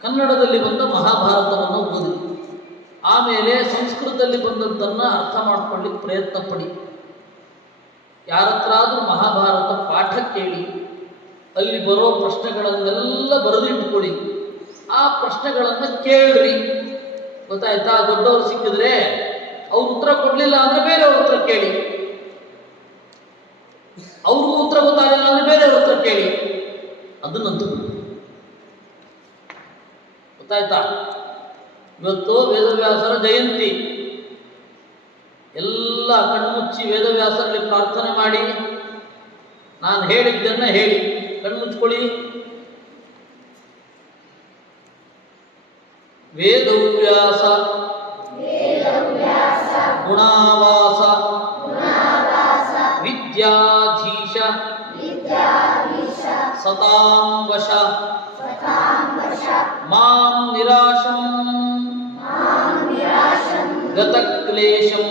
ಕನ್ನಡದಲ್ಲಿ ಬಂದ ಮಹಾಭಾರತವನ್ನು ಓದಿ, ಆಮೇಲೆ ಸಂಸ್ಕೃತದಲ್ಲಿ ಬಂದದ್ದನ್ನು ಅರ್ಥ ಮಾಡ್ಕೊಳ್ಳಿಕ್ಕೆ ಪ್ರಯತ್ನ ಪಡಿ. ಯಾರ ಹತ್ರ ಆದರೂ ಮಹಾಭಾರತ ಪಾಠ ಕೇಳಿ, ಅಲ್ಲಿ ಬರೋ ಪ್ರಶ್ನೆಗಳನ್ನೆಲ್ಲ ಬರೆದಿಟ್ಟುಕೊಳ್ಳಿ. ಆ ಪ್ರಶ್ನೆಗಳನ್ನು ಕೇಳ್ರಿ. ಗೊತ್ತಾಯ್ತಾ? ದೊಡ್ಡವರು ಸಿಕ್ಕಿದ್ರೆ ಅವ್ರು ಉತ್ತರ ಕೊಡಲಿಲ್ಲ ಅಂದರೆ ಬೇರೆಯವ್ರ ಉತ್ತರ ಕೇಳಿ, ಅವ್ರಿಗೂ ಉತ್ತರ ಗೊತ್ತಾಗಲಿಲ್ಲ ಅಂದರೆ ಬೇರೆಯವ್ರ ಉತ್ತರ ಕೇಳಿ. ಅದನ್ನಂತೂ ಗೊತ್ತಾಯ್ತಾ? ಇವತ್ತು ವೇದವ್ಯಾಸರ ಜಯಂತಿ. ಎಲ್ಲ ಕಣ್ಮುಚ್ಚಿ ವೇದವ್ಯಾಸರಲ್ಲಿ ಪ್ರಾರ್ಥನೆ ಮಾಡಿ, ನಾನು ಹೇಳಿದ್ದನ್ನು ಹೇಳಿ ಕಣ್ಮುಚ್ಕೊಳ್ಳಿ. ವೇದವ್ಯಾಸ ಗುಣಾವಾಸ ವಿದ್ಯಾಧೀಶ ಸತಾಂ ವಶ ಮಾಂ ನಿರಾಶಂ ಗತಕ್ಲೇಶಂ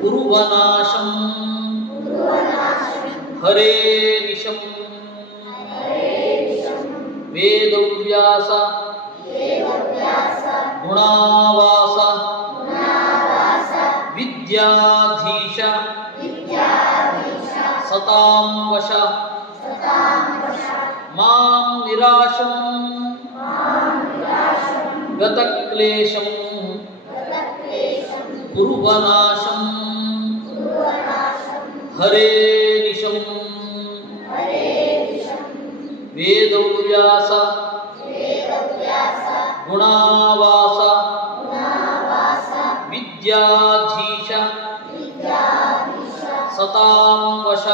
ಕುರುವನಾಶಂ ಹರೇ ನಿಶಂ. ವೇದವ್ಯಾಸ ಗುಣಾವಾಸ ವಿದ್ಯಾಧೀಶ ಸತಾಂ ವಶ ಮಾಂ ನಿರಾಶಂ ಗತಕ್ಲೇಶಂ ಕುರುವನಾಶಂ ಹರೇ ನಿಶಂ. ವೇದವ್ಯಾಸ ಗುಣಾವಾಸ ವಿದ್ಯಾಧೀಶ ಸತಾಂ ವಶ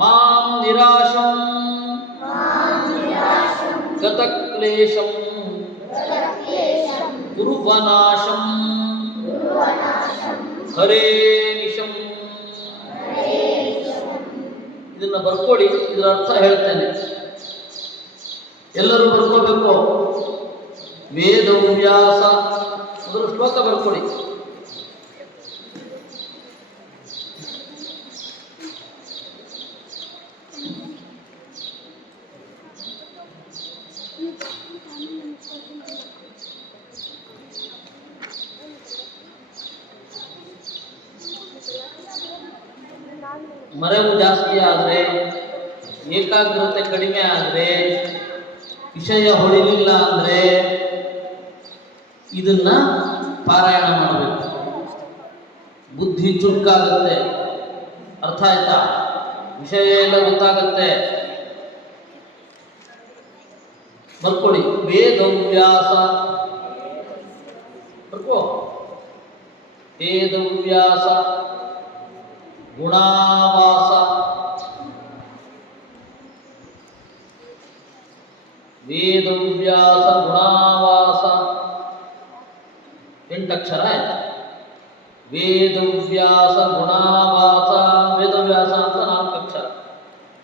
ಮಾಂ ನಿರಾಶಂ ಗತಕ್ಲೇಶಂ ಕುರುವನಾಶಂ ಹರೇ ನಿಶಂ. ಇದನ್ನ ಬರ್ಕೊಡಿ, ಇದರ ಅರ್ಥ ಹೇಳ್ತೇನೆ, ಎಲ್ಲರೂ ಬರ್ಕೋಬೇಕು. ವೇದವ್ಯಾಸ ಅದರ ಶ್ಲೋಕ ಬರ್ಕೊಡಿ. ಮರೆವು ಜಾಸ್ತಿ ಆದರೆ, ಏಕಾಗ್ರತೆ ಕಡಿಮೆ ಆದರೆ, ವಿಷಯ ಹೊಳಿಲಿಲ್ಲ ಅಂದರೆ ಇದನ್ನ ಪಾರಾಯಣ ಮಾಡಬೇಕು. ಬುದ್ಧಿ ಚುರುಕಾಗುತ್ತೆ, ಅರ್ಥ ಆಯ್ತಾ? ವಿಷಯ ಎಲ್ಲ ಗೊತ್ತಾಗತ್ತೆ. ಬರ್ಕೊಳ್ಳಿ. ವೇದವ್ಯಾಸ ಬರ್ಕೋ. ವೇದವ್ಯಾಸ ಗುಣಾವಾಸ ವೇದವ್ಯಾಸ ಗುಣಾವಾಸ 8 ಅಕ್ಷರ ಆಯ್ತು. ವೇದವ್ಯಾಸ ಗುಣಾವಾಸ, ವೇದವ್ಯಾಸ ಅಂತ 4 ಅಕ್ಷರ,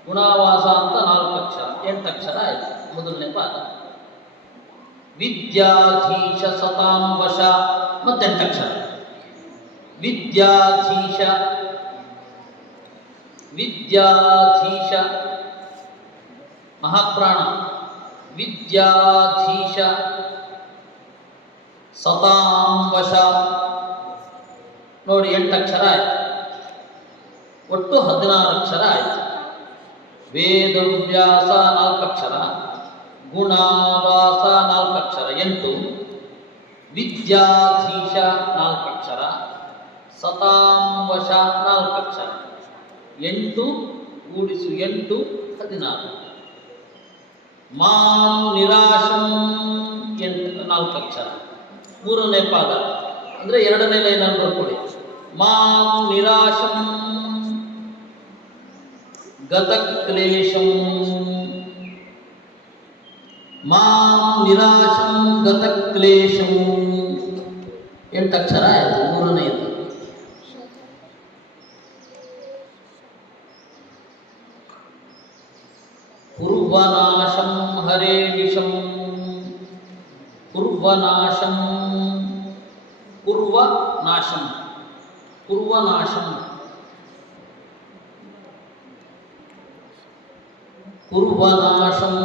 ಗುಣಾವಾಸ ಅಂತ 4 ಅಕ್ಷರ, 8 ಅಕ್ಷರ ಆಯ್ತು. ಮೊದಲನೇ ಪಾದ. ವಿದ್ಯಾಧೀಶ ಸತಾಂ ವಶ ಮತ್ತೆ 8 ಅಕ್ಷರ. ವಿದ್ಯಾಧೀಶ ವಿದ್ಯಾಧೀಶ ಮಹಾಪ್ರಾಣ. ವಿದ್ಯಾಧೀಶ ಸತಾಂ ವಶ ನೋಡಿ 8 ಅಕ್ಷರ ಆಯ್ತು. ಒಟ್ಟು 16 ಅಕ್ಷರ ಆಯ್ತು. ವೇದವ್ಯಾಸ 4 ಅಕ್ಷರ, ಗುಣಾವಾಸ 4 ಅಕ್ಷರ 8, ವಿದ್ಯಾಧೀಶ 4 ಅಕ್ಷರ, ಸತಾಂ ವಶ 4 ಅಕ್ಷರ. 8 ಕೂಡಿಸು 8 16. ಮಾಂ ನಿರಾಶಂ 4 ಅಕ್ಷರ. 3ನೇ ಪಾದ ಅಂದರೆ 2ನೇ ಲೈನಲ್ಲಿ ಬರ್ಕೊಡಿ. ಮಾಂ ನಿರಾಶಂ ಗತಕ್ಲೇಶಂ ಮಾಂ ನಿರಾಶಂ ಗತಕ್ಲೇಶಂ 8 ಅಕ್ಷರ ಆಯಿತು. 3ನೇದು. ಕುರ್ವನಾಶಂ ಹರೇ ನಿಶಂ ಕುರ್ವನಾಶಂ ಕುರ್ವನಾಶಂ ಕುರ್ವನಾಶಂ ಕುರ್ವನಾಶಂ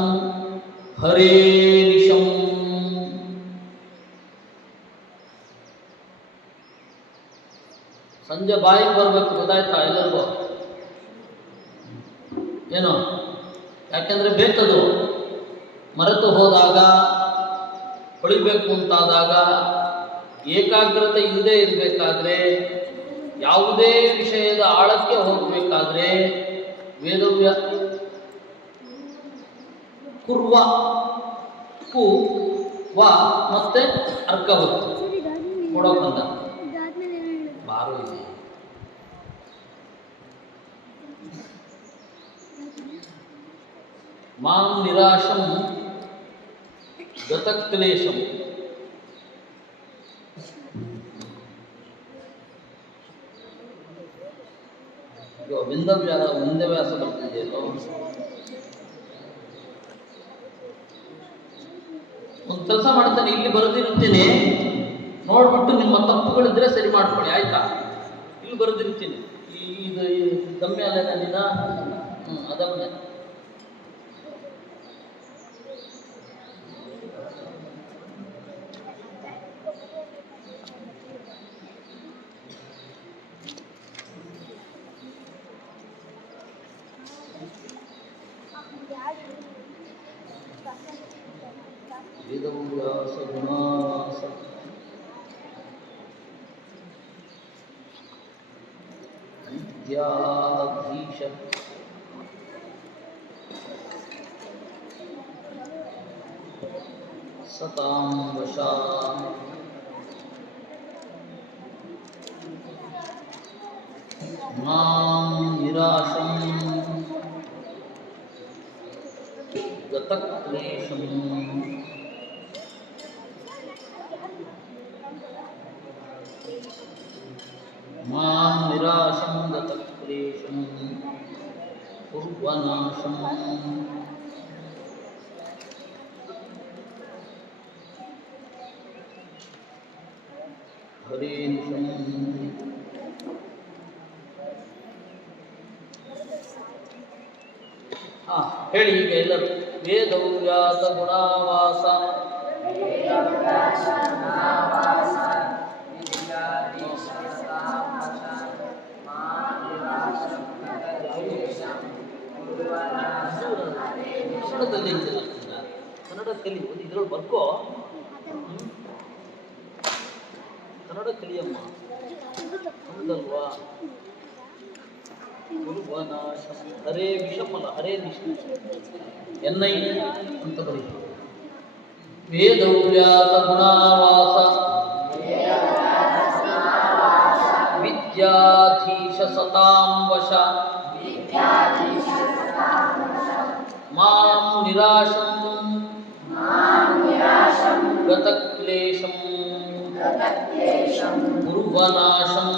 ಹರೇ ನಿಶಂ. ಸಂಜೆ ಬಾಯಿಗೆ ಬರಬೇಕು, ಗೊತ್ತಾಯ್ತಾ ಎಲ್ಲರಿಗೂ? ಏನು? ಯಾಕೆಂದರೆ ಬೇಕದು. ಮರೆತು ಹೋದಾಗ, ಹೊಳಿಬೇಕು ಅಂತಾದಾಗ, ಏಕಾಗ್ರತೆ ಇಲ್ಲದೆ ಇರಬೇಕಾದ್ರೆ, ಯಾವುದೇ ವಿಷಯದ ಆಳಕ್ಕೆ ಹೋಗಬೇಕಾದ್ರೆ ವೇದವ್ಯ ಕುರ್ವ ಕು ವ ಮತ್ತೆ ಅರ್ಕವತ್ತು ಕೊಡೋಕಂದ ಬಾರು ಇದೆ. ಮಾಂ ನಿರಾಶಂ ಗತಕ್ಲೇಶಂ ವಿಂದವ್ಯಾಸ ಬರ್ತಿದೆಯಲ್ಲೋ. ಒಂದು ಕೆಲಸ ಮಾಡ್ತಾನೆ, ಇಲ್ಲಿ ಬರೆದಿರ್ತೀನಿ, ನೋಡ್ಬಿಟ್ಟು ನಿಮ್ಮ ತಪ್ಪುಗಳಿದ್ರೆ ಸರಿ ಮಾಡ್ಕೊಳ್ಳಿ, ಆಯ್ತಾ? ಇಲ್ಲಿ ಬರೆದಿರ್ತೀನಿ, ಇದು ಗಮ್ಯ ಅಲ್ಲ ನಿನ್ನ ಅದಮ್ಯ. ವೇದವ್ಯಾಸ ಗುಣಾವಾಸ ವಿದ್ಯಾಧೀಶ ಸತಾಂ ವಶ ಮಾಂ ನಿರಾಶಂ ಗತಕ್ಲೇಶಂ ಮಾಂ ನಿರಾಶಂ ಗತಕ್ಲೇಶಂ ಕುರ್ವನಾಶಂ ಹರೇನಿಶಂ. ಹೇಳಿ ಈಗ ಎಲ್ಲರೂ. ವೇದವ್ಯಾಸ ಗುಣಾವಾಸ ಕನ್ನಡದಲ್ಲಿ ಕನ್ನಡ ಕಲಿ ಒಂದು ಇದ್ರೊಳಗೆ ಬರ್ಕೋ. ಕನ್ನಡ ಕಲಿಯಮ್ಮ ಹೌದಲ್ವಾ? ಗುರುವನಾಶ ಹರೇ ವಿಷಮಲ್ಲ ಹರೇ ವಿಷ್ಣು ಎನ್ನೈ ಅಂತ ಬರೀ. ವೇದವ್ಯಾಸ ಗುಣಾವಾಸ ವಿದ್ಯಾಧೀಶ ಸತಾಂ ವಶ ಮಾಂ ನಿರಾಶಂ ಗತಕ್ಲೇಶಂ ಕುರ್ವನಾಶಂ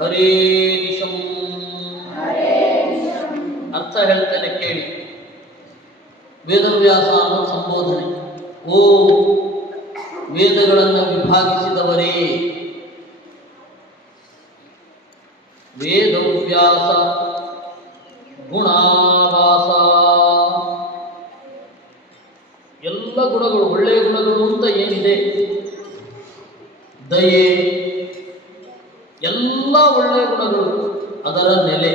ಹರೇನಿಶಂ. ಅರ್ಥ ಹೇಳ್ತೇನೆ ಕೇಳಿ. ವೇದವ್ಯಾಸ ಅನ್ನೋ ಸಂಬೋಧನೆ. ಓ ವೇದಗಳನ್ನು ವಿಭಾಗಿಸಿದವರೇ, ವೇದವ್ಯಾಸ ಗುಣಾವಾಸ. ಎಲ್ಲ ಗುಣಗಳು, ಒಳ್ಳೆಯ ಗುಣಗಳು ಅಂತ ಏನಿದೆ, ದಯೆ, ಎಲ್ಲ ಒಳ್ಳೆಯ ಗುಣಗಳು ಅದರ ನೆಲೆ.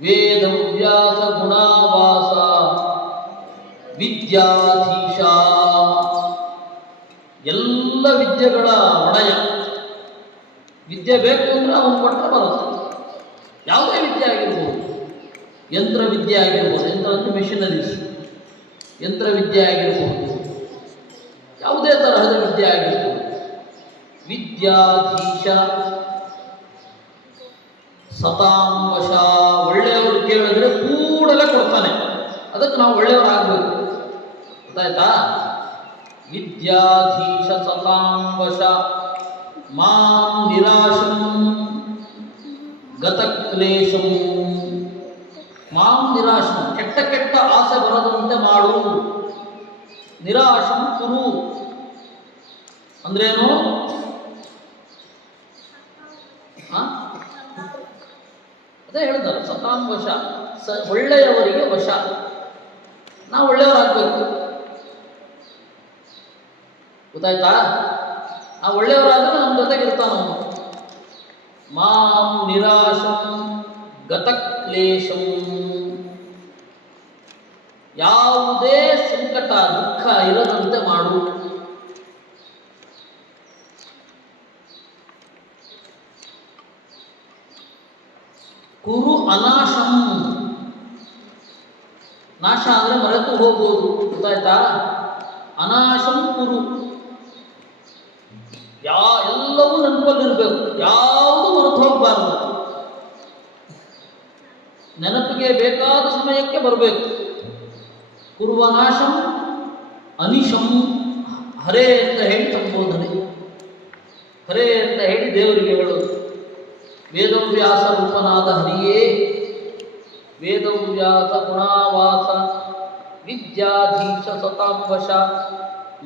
ವೇದವ್ಯಾಸ ಗುಣಾವಾಸ ವಿದ್ಯಾಧೀಶ, ಎಲ್ಲ ವಿದ್ಯೆಗಳ ಒಡೆಯ. ವಿದ್ಯೆ ಬೇಕು ಅಂದರೆ ಅವನು ಕೊಟ್ಟರೆ ಬರುತ್ತೆ. ಯಾವುದೇ ವಿದ್ಯೆ ಆಗಿರ್ಬೋದು, ಯಂತ್ರ ವಿದ್ಯೆ ಆಗಿರ್ಬೋದು, ಯಂತ್ರ ಅಂದರೆ ಮೆಷಿನರೀಸ್, ಯಂತ್ರ ವಿದ್ಯೆ ಆಗಿರ್ಬೋದು, ಯಾವುದೇ ತರಹದ ವಿದ್ಯೆ ಆಗಿರ್ಬೋದು. ವಿದ್ಯಾಧೀಶ ಸತಾಂ ವಶ, ಒಳ್ಳೆಯವರು ಕೇಳಿದ್ರೆ ಕೂಡಲೇ ಕೊಡ್ತಾನೆ. ಅದಕ್ಕೆ ನಾವು ಒಳ್ಳೆಯವರಾಗಬೇಕು, ಗೊತ್ತಾಯ್ತಾ? ವಿದ್ಯಾಧೀಶ ಸತಾಂ ವಶ ಮಾಂ ನಿರಾಶಂ ಗತಕ್ಲೇಶಂ. ಮಾಂ ನಿರಾಶಂ, ಕೆಟ್ಟ ಕೆಟ್ಟ ಆಸೆ ಬರದಂತೆ ಮಾಡು. ನಿರಾಶಂ ಕುರು ಅಂದ್ರೇನು? ಅದೇ ಹೇಳ್ತಾರೆ, ಸತಾಂ ವಶ, ಒಳ್ಳೆಯವರಿಗೆ ವಶ. ನಾವು ಒಳ್ಳೆಯವರಾಗಬೇಕು, ಗೊತ್ತಾಯ್ತಾ? ನಾವು ಒಳ್ಳೆಯವರಾದ್ರೆ ನಮ್ಮ ಜೊತೆಗಿರ್ತಾನವನು. ಮಾಂ ನಿರಾಶಂ ಗತಕ್ಲೇಶಂ, ಯಾವುದೇ ಸಂಕಟ ದುಃಖ ಇರದಂತೆ ಮಾಡು. ಕುರು ಅನಾಶಂ, ನಾಶ ಅಂದರೆ ಮರೆತು ಹೋಗುವುದು, ಗೊತ್ತಾಯ್ತಾ? ಅನಾಶಂ ಕುರು, ಎಲ್ಲವೂ ನೆನಪಲ್ಲಿರಬೇಕು, ಯಾವುದು ಮರೆತು ಹೋಗಬಾರ್ದು. ನೆನಪಿಗೆ ಬೇಕಾದ ಸಮಯಕ್ಕೆ ಬರಬೇಕು. ಕುರುವನಾಶಂ ಅನಿಶಂ, ಹರೇ ಅಂತ ಹೇಳಿ ಸಂಬೋಧನೆ. ಹರೇ ಅಂತ ಹೇಳಿ ದೇವರಿಗೆ ಹೇಳೋದು. ವೇದವ್ಯಾಸ ರೂಪನಾದ ಹರಿಯೇ, ವೇದವ್ಯಾಸ ಗುಣಾವಾಸ ವಿದ್ಯಾಧೀಶ ಸತಾಂ ವಶ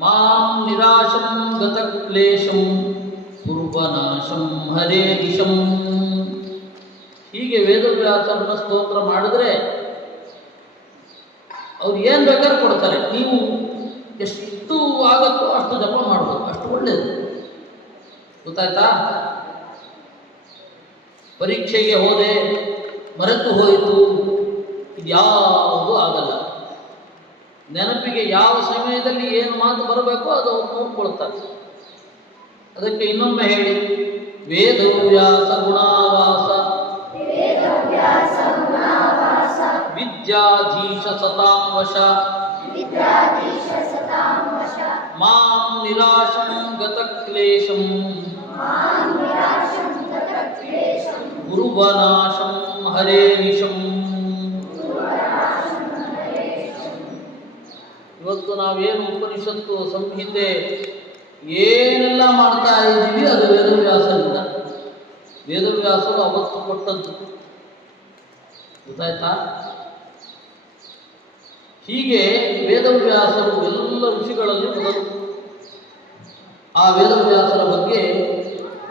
ಮಾಂ ನಿರಾಶಂ ಗತಕ್ಲೇಶಂ ಕುರ್ವನಾಶಂ ಹರೇ ದಿಶಂ. ಹೀಗೆ ವೇದವ್ಯಾಸರನ್ನ ಸ್ತೋತ್ರ ಮಾಡಿದ್ರೆ ಅವ್ರು ಏನು ಬೇಕಾದ್ರೂ ಕೊಡ್ತಾರೆ. ನೀವು ಎಷ್ಟು ಆಗುತ್ತೋ ಅಷ್ಟು ಜಪ ಮಾಡ್ಬೋದು, ಅಷ್ಟು ಒಳ್ಳೆಯದು, ಗೊತ್ತಾಯ್ತಾ? ಪರೀಕ್ಷೆಗೆ ಹೋದೆ, ಮರೆತು ಹೋಯಿತು, ಇದ್ಯಾವುದೂ ಆಗಲ್ಲ. ನೆನಪಿಗೆ ಯಾವ ಸಮಯದಲ್ಲಿ ಏನು ಮಾತು ಬರಬೇಕೋ ಅದು ಅವ್ರು ನೋಡ್ಕೊಳ್ತಾರೆ. ಅದಕ್ಕೆ ಇನ್ನೊಮ್ಮೆ ಹೇಳಿ, ವೇದವ್ಯಾಸ ಗುಣಾವಾಸ ವಿದ್ಯಾಧೀಶ ಸತಾಂ ವಶ ಮಾಂ ನಿರಾಶಂ ಗತಕ್ಲೇಶಂ ಗುರುವನಾಶಂ ಹರೇನಿಶಂ. ಇವತ್ತು ನಾವೇನು ಉಪನಿಷತ್ತು ಸಂಹಿತೆ ಏನೆಲ್ಲ ಮಾಡ್ತಾ ಇದ್ದೀವಿ ಅದು ವೇದವ್ಯಾಸರಿಂದ. ವೇದವ್ಯಾಸರು ಅವತ್ತು ಕೊಟ್ಟದ್ದು ಗೊತ್ತಾಯ್ತಾ? ಹೀಗೆ ವೇದವ್ಯಾಸರು ಎಲ್ಲ ಋಷಿಗಳಲ್ಲಿ ಮೊದಲು. ಆ ವೇದವ್ಯಾಸರ ಬಗ್ಗೆ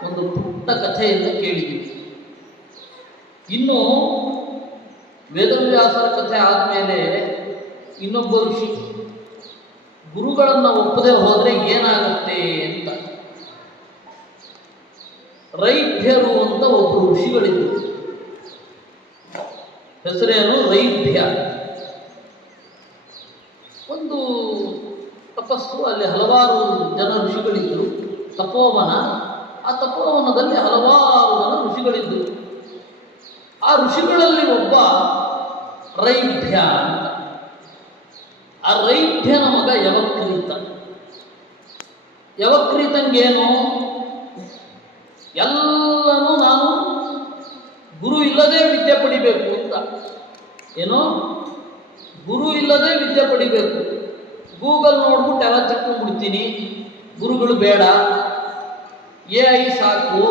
ಒಂದು ಪುಟ್ಟ ಕಥೆಯನ್ನು ಕೇಳಿದ್ದೀವಿ. ಇನ್ನು ವೇದವ್ಯಾಸರ ಕಥೆ ಆದಮೇಲೆ ಇನ್ನೊಬ್ಬ ಋಷಿ ಗುರುಗಳನ್ನು ಒಪ್ಪದೆ ಹೋದರೆ ಏನಾಗುತ್ತೆ ಅಂತ. ರೈಭ್ಯರು ಅಂತ ಒಬ್ಬರು ಋಷಿಗಳಿದ್ದರು. ಹೆಸರೇನು? ರೈಭ್ಯ. ಒಂದು ತಪಸ್ಸು, ಅಲ್ಲಿ ಹಲವಾರು ಜನ ಋಷಿಗಳಿದ್ದರು. ತಪೋವನ, ಆ ತಪೋವನದಲ್ಲಿ ಹಲವಾರು ಜನ ಋಷಿಗಳಿದ್ದರು. ಆ ಋಷಿಗಳಲ್ಲಿ ಒಬ್ಬ ರೈಭ್ಯ ಅಂತ. ಆ ರೈಭ್ಯನ ಮಗ ಯವಕ್ರೀತ. ಯವಕ್ರೀತಂಗೇನು? ಎಲ್ಲನೂ ನಾನು ಗುರು ಇಲ್ಲದೆ ವಿದ್ಯೆ ಪಡಿಬೇಕು ಅಂತ. ಏನೋ ಗುರು ಇಲ್ಲದೆ ವಿದ್ಯೆ ಪಡಿಬೇಕು. ಗೂಗಲ್ ನೋಡ್ಬಿಟ್ಟು ಎಲ್ಲ ತಿಳ್ಕೊಂಡ್ಬಿಡ್ತೀನಿ, ಗುರುಗಳು ಬೇಡ, AI ಸಾಕು,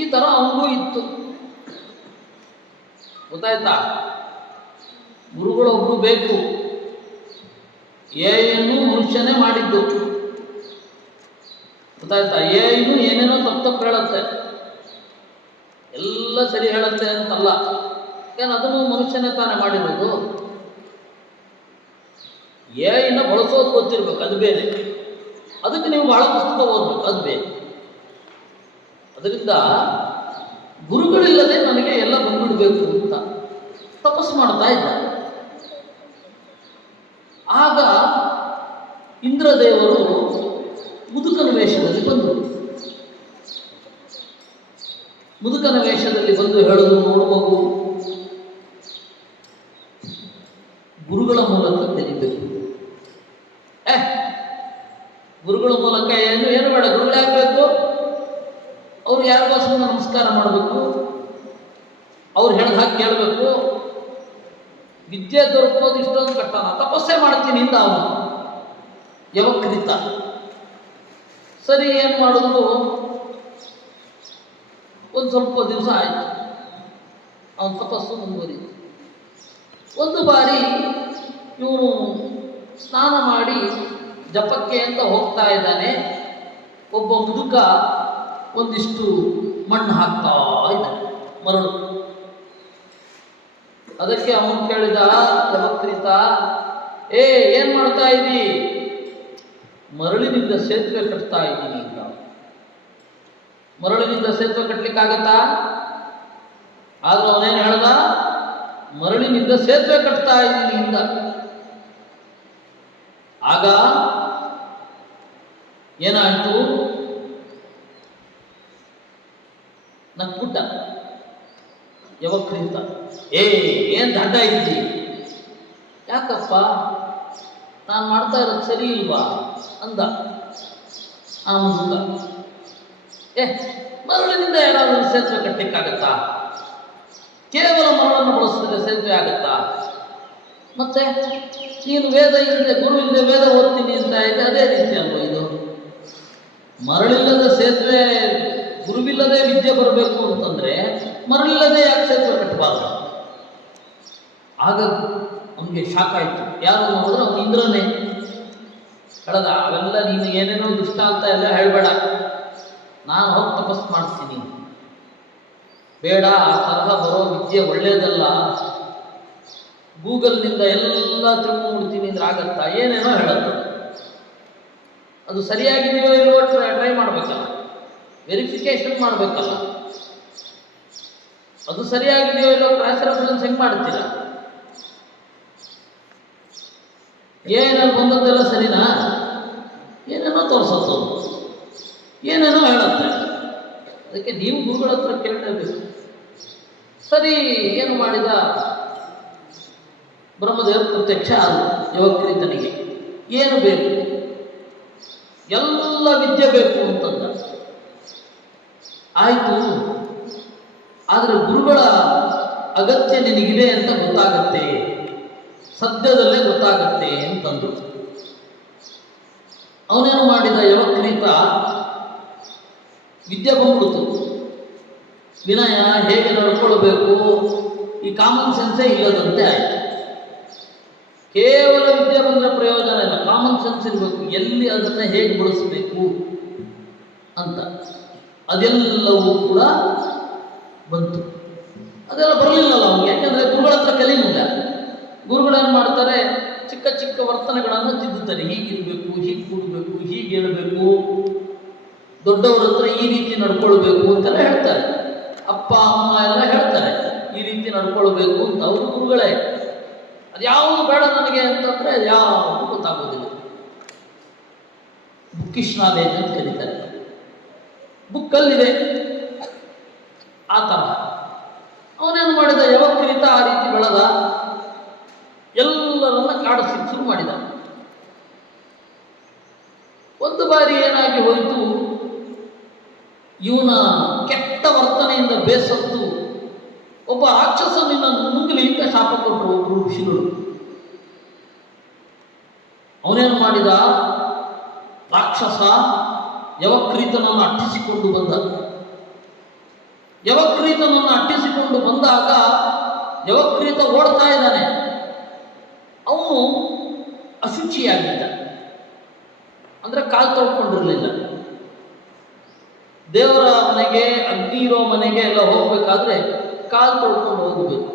ಈ ಥರ ಅವನಿಗೂ ಇತ್ತು. ಗೊತ್ತಾಯ್ತಾ? ಗುರುಗಳೊಬ್ಬರು ಬೇಕು. AI ಮನುಷ್ಯನೇ ಮಾಡಿದ್ದು. ಗೊತ್ತಾಯ್ತಾ? AI ಏನೇನೋ ತಪ್ಪು ಹೇಳುತ್ತೆ, ಎಲ್ಲ ಸರಿ ಹೇಳುತ್ತೆ ಅಂತಲ್ಲ. ಏನು ಅದನ್ನು ಮನುಷ್ಯನೇ ತಾನೇ ಮಾಡಿರೋದು. AI ಬಳಸೋದು ಗೊತ್ತಿರ್ಬೇಕು, ಅದು ಬೇರೆ. ಅದಕ್ಕೆ ನೀವು ಬಹಳ ಪುಸ್ತಕ ಓದಬೇಕು, ಅದು ಬೇರೆ. ಅದರಿಂದ ಗುರುಗಳಿಲ್ಲದೆ ನನಗೆ ಎಲ್ಲ ಬಂದ್ಬಿಡ್ಬೇಕು ಅಂತ ತಪಸ್ಸು ಮಾಡ್ತಾ ಇದ್ದ. ಆಗ ಇಂದ್ರದೇವರು ಮುದುಕನ ವೇಷದಲ್ಲಿ ಬಂದರು. ಮುದುಕನ ವೇಷದಲ್ಲಿ ಬಂದು ಹೇಳೋದು, ನೋಡು ಮಗು, ಗುರುಗಳ ಮೂಲಕ ಕಲಿಬೇಕು. ಗುರುಗಳ ಮೂಲಕ ಏನು ಬೇಡ, ಗುರುಗಳಾಗಬೇಕು. ಅವ್ರು ಯಾರಿಗೋ ಸುಮ್ಮನೆ ನಮಸ್ಕಾರ ಮಾಡಬೇಕು, ಅವ್ರು ಹೇಳ್ದ ಹಾಗೆ ಕೇಳಬೇಕು. ವಿದ್ಯೆ ದೊರಕೋದು ಇಷ್ಟೊಂದು ಕಷ್ಟನ, ತಪಸ್ಸೆ ಮಾಡ್ತೀನಿ ಇಂದ ಅವನು ಯವಕ್ರೀತ. ಸರಿ, ಏನು ಮಾಡಿದ್ರು? ಒಂದು ಸ್ವಲ್ಪ ದಿವಸ ಆಯಿತು, ಅವನ ತಪಸ್ಸು ಮುಂದುವರಿತು. ಒಂದು ಬಾರಿ ಇವನು ಸ್ನಾನ ಮಾಡಿ ಜಪಕ್ಕೆ ಅಂತ ಹೋಗ್ತಾ ಇದ್ದಾನೆ. ಒಬ್ಬ ಮುದುಕ ಒಂದಿಷ್ಟು ಮಣ್ಣು ಹಾಕ್ತಾ ಇದ್ದಾನೆ, ಮರಳು. ಅದಕ್ಕೆ ಅವನು ಕೇಳಿದ, ಯವಕ್ರೀತ, ಏನು ಮಾಡ್ತಾ ಇದ್ದೀ? ಮರಳಿನಿಂದ ಸೇತುವೆ ಕಟ್ತಾ ಇದ್ದೀನಿ ಅಂತ. ಮರಳಿನಿಂದ ಸೇತುವೆ ಕಟ್ಟಲಿಕ್ಕಾಗತ್ತಾ? ಆದ್ರೂ ಅವನೇನು ಹೇಳ್ದ? ಮರಳಿನಿಂದ ಸೇತುವೆ ಕಟ್ತಾ ಇದ್ದೀನಿ ಇಂದ. ಆಗ ಏನಾಯ್ತು? ನಕ್ಬಿಟ್ಟ ಯವಕ್ರೀತ. ಏನು ದಂಡ ಇದ್ದಿ? ಯಾಕಪ್ಪ, ನಾನು ಮಾಡ್ತಾ ಇರೋದು ಸರಿ ಇಲ್ವಾ ಅಂದ ಆ ಮುದುಕ. ಮರಳಿನಿಂದ ಏನಾದರೂ ಸೇತುವೆ ಕಟ್ಟಲಿಕ್ಕಾಗತ್ತಾ? ಕೇವಲ ಮರಳನ್ನು ಬಳಸಿದ್ರೆ ಸೇತುವೆ ಆಗತ್ತಾ? ಮತ್ತೆ ನೀನು ವೇದ ಇಲ್ಲದೆ, ಗುರು ಇಲ್ಲದೆ ವೇದ ಓದ್ತೀನಿ ಅಂತ ಇದೆ, ಅದೇ ರೀತಿ ಅಲ್ವ ಇದು? ಮರಳಿಲ್ಲದ ಸೇತುವೆ, ಗುರುವಿಲ್ಲದೆ ವಿದ್ಯೆ ಬರಬೇಕು ಅಂತಂದ್ರೆ ಮರಳಿಲ್ಲದೆ ಯಾಕೆ ಸೇತುವೆ ಕಟ್ಟಬಾರ್ದು? ಆಗ ಅವನಿಗೆ ಶಾಕ್ ಆಯಿತು. ಯಾರು ನೋಡಿದ್ರೆ ಅವನು ಇಂದ್ರನೇ ಹೇಳ್ದ, ಅವೆಲ್ಲ ನೀನು ಏನೇನೋ ದುಷ್ಟ ಅಂತ ಎಲ್ಲ ಹೇಳಬೇಡ, ನಾನು ಹೋಗಿ ತಪಸ್ಸು ಮಾಡ್ತೀನಿ. ಬೇಡ, ಆ ತರಹ ಬರೋ ವಿದ್ಯೆ ಒಳ್ಳೆಯದಲ್ಲ. ಗೂಗಲ್ನಿಂದ ಎಲ್ಲ ತಿಳ್ಕೊಂಡ್ಬಿಡ್ತೀನಿ ಅಂದ್ರೆ ಆಗತ್ತಾ? ಏನೇನೋ ಹೇಳೋದು. ಅದು ಸರಿಯಾಗಿದೆಯೋ ಇಲ್ಲವೋ ಟ್ರೈ ಮಾಡಬೇಕಲ್ಲ, ವೆರಿಫಿಕೇಶನ್ ಮಾಡಬೇಕಲ್ಲ. ಅದು ಸರಿಯಾಗಿದೆಯೋ ಇಲ್ಲೋ ಕ್ರಾಸ್ ರೆಫರೆನ್ಸ್ ಹೆಂಗೆ ಮಾಡ್ತೀರಾ? ಏನಲ್ಲಿ ಬಂದದ್ದೆಲ್ಲ ಸರಿನಾ? ಏನೇನೋ ತೋರಿಸೋದು, ಏನೇನೋ ಹೇಳುತ್ತೆ. ಅದಕ್ಕೆ ನೀವು ಗುರುಗಳ ಹತ್ರ ಕೇಳಲೇಬೇಕು. ಸರಿ, ಏನು ಮಾಡಿದ? ಬ್ರಹ್ಮದೇವರು ಪ್ರತ್ಯಕ್ಷ ಆದರು ಯವಕ್ರೀತನಿಗೆ. ಏನು ಬೇಕು? ಎಲ್ಲ ವಿದ್ಯೆ ಬೇಕು ಅಂತಂದ. ಆಯಿತು, ಆದರೆ ಗುರುಗಳ ಅಗತ್ಯ ನಿನಗಿದೆ ಅಂತ ಗೊತ್ತಾಗತ್ತೆ, ಸದ್ಯದಲ್ಲೇ ಗೊತ್ತಾಗತ್ತೆ ಅಂತಂದು. ಅವನೇನು ಮಾಡಿದ? ಯವಕ್ರೀತ ವಿದ್ಯೆ ಬಂದ್ಬಿಡ್ತು. ವಿನಯ ಹೇಗೆ ನಡ್ಕೊಳ್ಬೇಕು ಈ ಕಾಮನ್ ಸೆನ್ಸೇ ಇಲ್ಲದಂತೆ ಆಯಿತು. ಕೇವಲ ವಿದ್ಯೆ ಬಂದರೆ ಪ್ರಯೋಜನ ಇಲ್ಲ, ಕಾಮನ್ ಸೆನ್ಸ್ ಇರಬೇಕು, ಎಲ್ಲಿ ಅದನ್ನು ಹೇಗೆ ಬಳಸಬೇಕು ಅಂತ. ಅದೆಲ್ಲವೂ ಕೂಡ ಬಂತು. ಅದೆಲ್ಲ ಬರಲಿಲ್ಲಲ್ಲ ಅವನಿಗೆ, ಯಾಕೆಂದರೆ ಗುರುಗಳ ಹತ್ರ ಕಲಿಲಿಲ್ಲ. ಗುರುಗಳೇನು ಮಾಡ್ತಾರೆ? ಚಿಕ್ಕ ಚಿಕ್ಕ ವರ್ತನೆಗಳನ್ನು ತಿದ್ದುತ್ತಾರೆ. ಹೀಗಿರಬೇಕು, ಹೀಗೆ ಕೂಡಬೇಕು, ಹೀಗೆ ಹೇಳಬೇಕು, ದೊಡ್ಡವರ ಹತ್ರ ಈ ರೀತಿ ನಡ್ಕೊಳ್ಬೇಕು ಅಂತೆಲ್ಲ ಹೇಳ್ತಾರೆ. ಅಪ್ಪ ಅಮ್ಮ ಎಲ್ಲ ಹೇಳ್ತಾರೆ ಈ ರೀತಿ ನಡ್ಕೊಳ್ಬೇಕು ಅಂತ. ಅವರು ಗುರುಗಳೇ. ಅದು ಯಾವುದು ಬೇಡ ನನಗೆ ಅಂತಂದರೆ ಯಾವುದು ಗೊತ್ತಾಗೋದಿಲ್ಲ. ಬುಕ್ಕಿಶ್ ನಾಲೇಜ್ ಅಂತ ಕರೀತಾರೆ. ಬುಕ್ಕಲ್ಲಿದೆ ಆ ಥರ. ಅವನೇನು ಮಾಡಿದ? ಯವಕ್ರೀತ ಆ ರೀತಿ ಬೆಳೆದ, ಎಲ್ಲರನ್ನ ಕಾಡಿಸ್ಲಿಕ್ಕೆ ಶುರು ಮಾಡಿದ. ಒಂದು ಬಾರಿ ಏನಾಗಿ ಹೋಯಿತು, ಇವನ ಕೆಟ್ಟ ವರ್ತನೆಯಿಂದ ಬೇಸತ್ತು ಒಬ್ಬ ರಾಕ್ಷಸನಿಂದ ನುಂಗಲಿ ಅಂತ ಶಾಪ ಕೊಟ್ಟರು ಒಬ್ಬರು ಋಷಿಗಳು. ಅವನೇನು ಮಾಡಿದ? ರಾಕ್ಷಸ ಯವಕ್ರೀತನನ್ನು ಅಟ್ಟಿಸಿಕೊಂಡು ಬಂದ. ಯವಕ್ರೀತನನ್ನು ಅಟ್ಟಿಸಿಕೊಂಡು ಬಂದಾಗ ಯವಕ್ರೀತ ಓಡ್ತಾ ಇದ್ದಾನೆ. ಅವನು ಅಶುಚಿಯಾಗಿದ್ದ, ಅಂದರೆ ಕಾಲು ತೊಳ್ಕೊಂಡಿರಲಿಲ್ಲ. ದೇವರ ಮನೆಗೆ, ಅಗ್ನಿ ಇರೋ ಮನೆಗೆ ಎಲ್ಲ ಹೋಗ್ಬೇಕಾದ್ರೆ ಕಾಲು ತೊಳ್ಕೊಂಡು ಹೋಗಬೇಕು.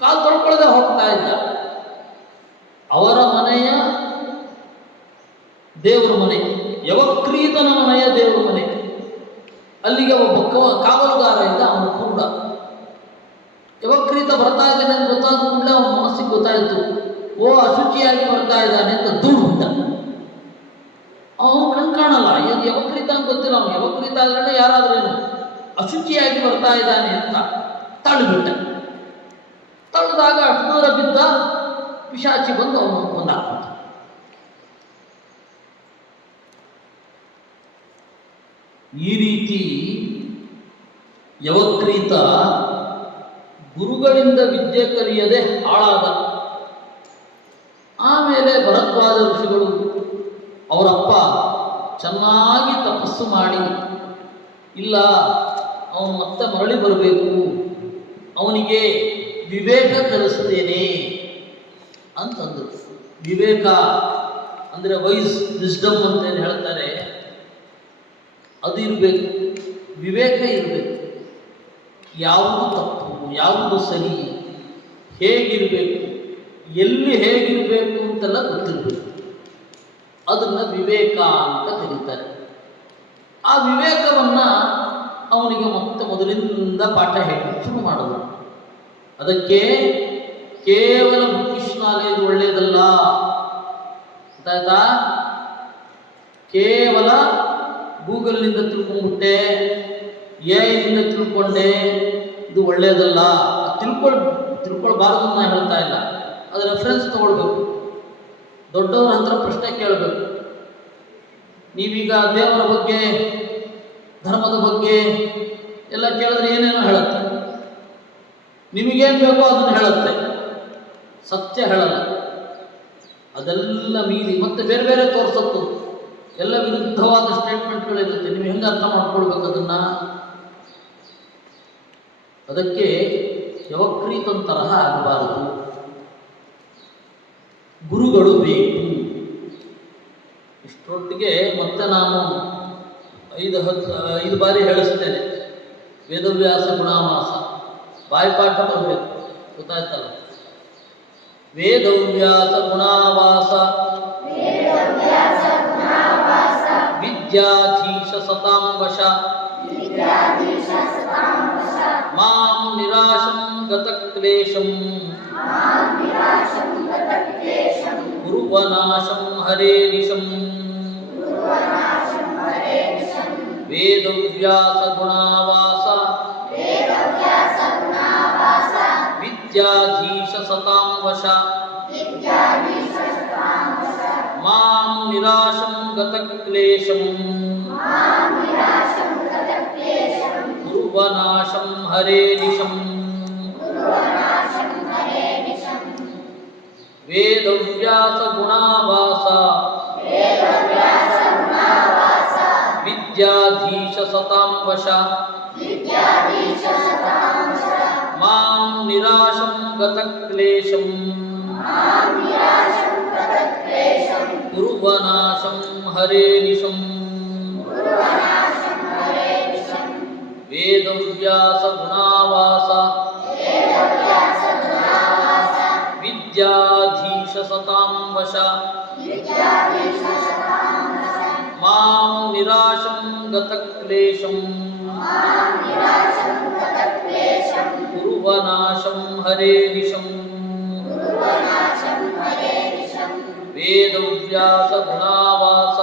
ಕಾಲು ತೊಳ್ಕೊಳ್ಳದೆ ಹೋಗ್ತಾ ಇದ್ದ. ಅವರ ಮನೆಯ ದೇವರ ಮನೆ, ಯವಕ್ರೀತನ ಮನೆಯ ದೇವರ ಮನೆ. ಅಲ್ಲಿಗೆ ಒಬ್ಬ ಕಾವಲುಗಾರ ಇದ್ದ, ಅವನು ಕೂಡ. ಯವಕ್ರೀತ ಬರ್ತಾ ಇದ್ದಾನೆ ಅಂತ ಗೊತ್ತಾದ ಕೂಡಲೇ ಅವನ ಮನಸ್ಸಿಗೆ ಗೊತ್ತಾಯಿತು, ಓ ಅಶುಚಿಯಾಗಿ ಬರ್ತಾ ಇದ್ದಾನೆ ಅಂತ ದೂಡ್ಬಿಟ್ಟ. ಅವನು ಕಣ್ಕಾಣಲ್ಲ, ಇದು ಯವಕ್ರೀತ ಅಂತ ಗೊತ್ತಿಲ್ಲ. ಅವನು ಯವಕ್ರೀತ ಆದ್ರೆ ಯಾರಾದ್ರೇನು, ಅಶುಚಿಯಾಗಿ ಬರ್ತಾ ಇದ್ದಾನೆ ಅಂತ ತಳ್ಳಿಬಿಟ್ಟ. ತಳ್ಳಿದಾಗ ಅಷ್ಟು ದೂರ ಬಿದ್ದ ಪಿಶಾಚಿ ಬಂದು ಅವನು ಕೊಂದಾಕ್ಬಿಟ್ಟ. ಈ ರೀತಿ ಯವಕ್ರೀತ ಗುರುಗಳಿಂದ ವಿದ್ಯೆ ಕಲಿಯದೆ ಹಾಳಾದ. ಆಮೇಲೆ ಭರದ್ವಾಜ ಋಷಿಗಳು, ಅವರಪ್ಪ ಚೆನ್ನಾಗಿ ತಪಸ್ಸು ಮಾಡಿ, ಇಲ್ಲ ಅವನು ಮತ್ತೆ ಮರಳಿ ಬರಬೇಕು, ಅವನಿಗೆ ವಿವೇಕ ಕಲಿಸ್ತೇನೆ ಅಂತಂದರು. ವಿವೇಕ ಅಂದರೆ ವಿಸ್ಡಮ್ ಅಂತೇನು ಹೇಳ್ತಾರೆ, ಅದು ಇರಬೇಕು, ವಿವೇಕ ಇರಬೇಕು. ಯಾವುದು ತಪ್ಪು, ಯಾವುದು ಸರಿ, ಹೇಗಿರಬೇಕು, ಎಲ್ಲಿ ಹೇಗಿರಬೇಕು ಅಂತೆಲ್ಲ ಗೊತ್ತಿರಬೇಕು. ಅದನ್ನು ವಿವೇಕ ಅಂತ ಕರೀತಾರೆ. ಆ ವಿವೇಕವನ್ನು ಅವನಿಗೆ ಮತ್ತೆ ಮೊದಲಿಂದ ಪಾಠ ಹೇಳಿ ಶುರು ಮಾಡೋದು. ಅದಕ್ಕೆ ಕೇವಲ ಬುಕ್ಕಿಶ್ ನಾಲೇಜ್ ಒಳ್ಳೆಯದಲ್ಲ, ಗೊತ್ತಾಯ್ತಾ? ಕೇವಲ ಗೂಗಲ್ನಿಂದ ತಿಳ್ಕೊಂಡ್ಬಿಟ್ಟೆ, ಎಐನಿಂದ ತಿಳ್ಕೊಂಡೆ, ಇದು ಒಳ್ಳೆಯದಲ್ಲ. ತಿಳ್ಕೊಳ್ಬಾರ್ದು ನಾನು ಹೇಳ್ತಾ ಇಲ್ಲ, ಅದು ರೆಫರೆನ್ಸ್ ತಗೊಳ್ಬೇಕು. ದೊಡ್ಡವರ ಹತ್ರ ಪ್ರಶ್ನೆ ಕೇಳಬೇಕು. ನೀವೀಗ ದೇವರ ಬಗ್ಗೆ, ಧರ್ಮದ ಬಗ್ಗೆ ಎಲ್ಲ ಕೇಳಿದ್ರೆ ಏನೇನೋ ಹೇಳುತ್ತೆ, ನಿಮಗೇನು ಬೇಕೋ ಅದನ್ನು ಹೇಳುತ್ತೆ, ಸತ್ಯ ಹೇಳಲ್ಲ. ಅದೆಲ್ಲ ಮೀರಿ ಮತ್ತೆ ಬೇರೆ ಬೇರೆ ತೋರಿಸತ್ತು, ಎಲ್ಲ ವಿರುದ್ಧವಾದ ಸ್ಟೇಟ್ಮೆಂಟ್ಗಳಿರುತ್ತೆ. ನೀವು ಹೆಂಗೆ ಅರ್ಥ ಮಾಡ್ಕೊಳ್ಬೇಕು ಅದನ್ನು? ಅದಕ್ಕೆ ಯವಕ್ರೀತನ ತರಹ ಆಗಬಾರದು. ಗುರುಗಳು ಬೇಕು. ಇಷ್ಟರೊಟ್ಟಿಗೆ ಮತ್ತೆ ನಾನು 5 ಬಾರಿ ಹೇಳಿಸ್ತೇನೆ. ವೇದವ್ಯಾಸ ಗುಣಾಮಾಸ ಬಾಯಿಪಾಠ ಬರಬೇಕು, ಗೊತ್ತಾಯ್ತಲ್ಲ? ವೇದವ್ಯಾಸ ಗುಣಾವಾಸ ವಿದ್ಯಾಧೀಶ ಸತಾಂ ವಶ ಮಾಂ ನಿರಾಶಂ ಗತಕ್ಲೇಶಂ ಕುರುವನಾಶಂ ಹರೇನಿಶಂ. ವೇದವ್ಯಾಸ ಗುಣಾವಾಸ ವಿದ್ಯಾಧೀಶ ಸತಾಂ ವಶ ಮಾಂ ನಿರಾಶಂ ಗತಕ್ಲೇಶಂ ಕುರ್ವನಾಶಂ ಹರೇ ನಿಶಂ ವೇದವ್ಯಾಸ ಗುಣಾವಾಸ ವಿದ್ಯಾಧೀಶ ಸತಾಂ ವಶ ಮಾಂ ನಿರಾಶಂ ಗತಕ್ಲೇಶಂ ಕುರ್ವನಾಶಂ ಹರೇ ನಿಶಂ ವೇದವ್ಯಾಸ ಗುಣಾವಾಸ ವಿದ್ಯಾಧೀಶ ಸತಾಂ ವಶ ಮಾಂ ನಿರಾಶಂ ಗತಕ್ಲೇಶಂ ಕುರ್ವನಾಶಂ ಹರೇ ನಿಶಂ ವೇದವ್ಯಾಸ ಗುಣಾವಾಸ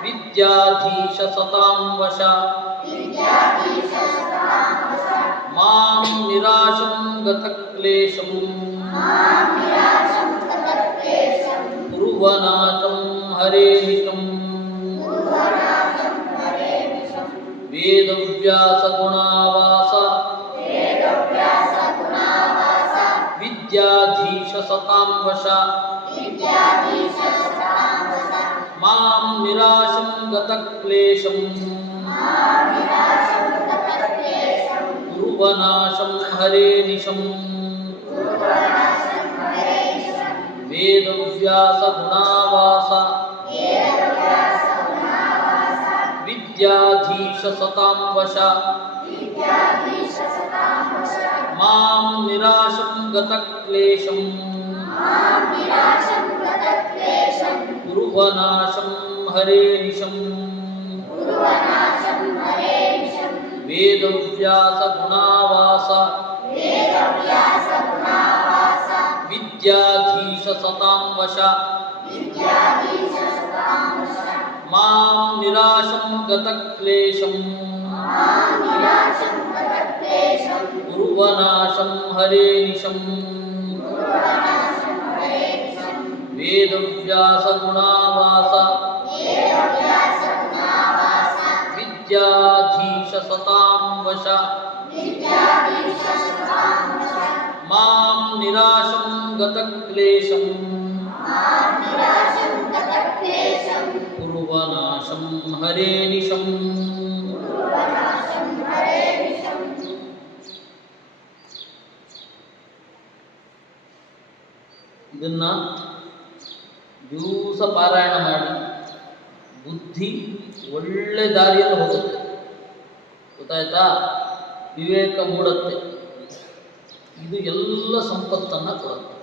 ವಿದ್ಯಾಧೀಶ ಸತಾಂ ವಶ ಮಾಂ ನಿರಾಶಂ ಗತಕ್ಲೇಶಂ ಕುರ್ವನಾಶಂ ಹರೇ ನಿಶಂ ವೇದವ್ಯಾಸ ಗುಣಾವಾಸ ವಿದ್ಯಾಧೀಶ ಸತಾಂ ವಶ ಮಾಂ ನಿರಾಶಂ ಗತಕ್ಲೇಶಂ ಕುರ್ವನಾಶಂ ಹರೇ ನಿಶಂ ವೇದವ್ಯಾಸ ಗುಣಾವಾಸ ವಿದ್ಯಾಧೀಶ ಸತಾಂ ವಶ ಮಾಂ ನಿರಾಶಂ ಗತಕ್ಲೇಶಂ ಕುರ್ವನಾಶಂ ಹರೇ ನಿಶಂ ವೇದವ್ಯಾಸ ಗುಣಾವಾಸ ವಿದ್ಯಾಧೀಶ ಸತಾಂ ವಶ ಮಾಂ ನಿರಾಶಂ ಗತಕ್ಲೇಶಂ ಕುರ್ವನಾಶಂ ಹರೇ ನಿಶಂ ವೇದವ್ಯಾಸ ಗುಣಾವಾಸ ವಿದ್ಯಾಧೀಶ ಸತಾಂ ವಶ ಮಾಂ ನಿರಾಶಂ ಗತಕ್ಲೇಶಂ ಕುರ್ವನಾಶಂ ಹರೇ ನಿಶಂ ಇದನ್ನ ದಿವಸ ಪಾರಾಯಣ ಮಾಡಿ ಬುದ್ಧಿ ಒಳ್ಳೆ ದಾರಿಯಲ್ಲಿ ಹೋಗುತ್ತೆ. ಗೊತ್ತಾಯ್ತಾ? ವಿವೇಕ ಮೂಡುತ್ತೆ. ಇದು ಎಲ್ಲ ಸಂಪತ್ತನ್ನು ಕೊಡುತ್ತೆ.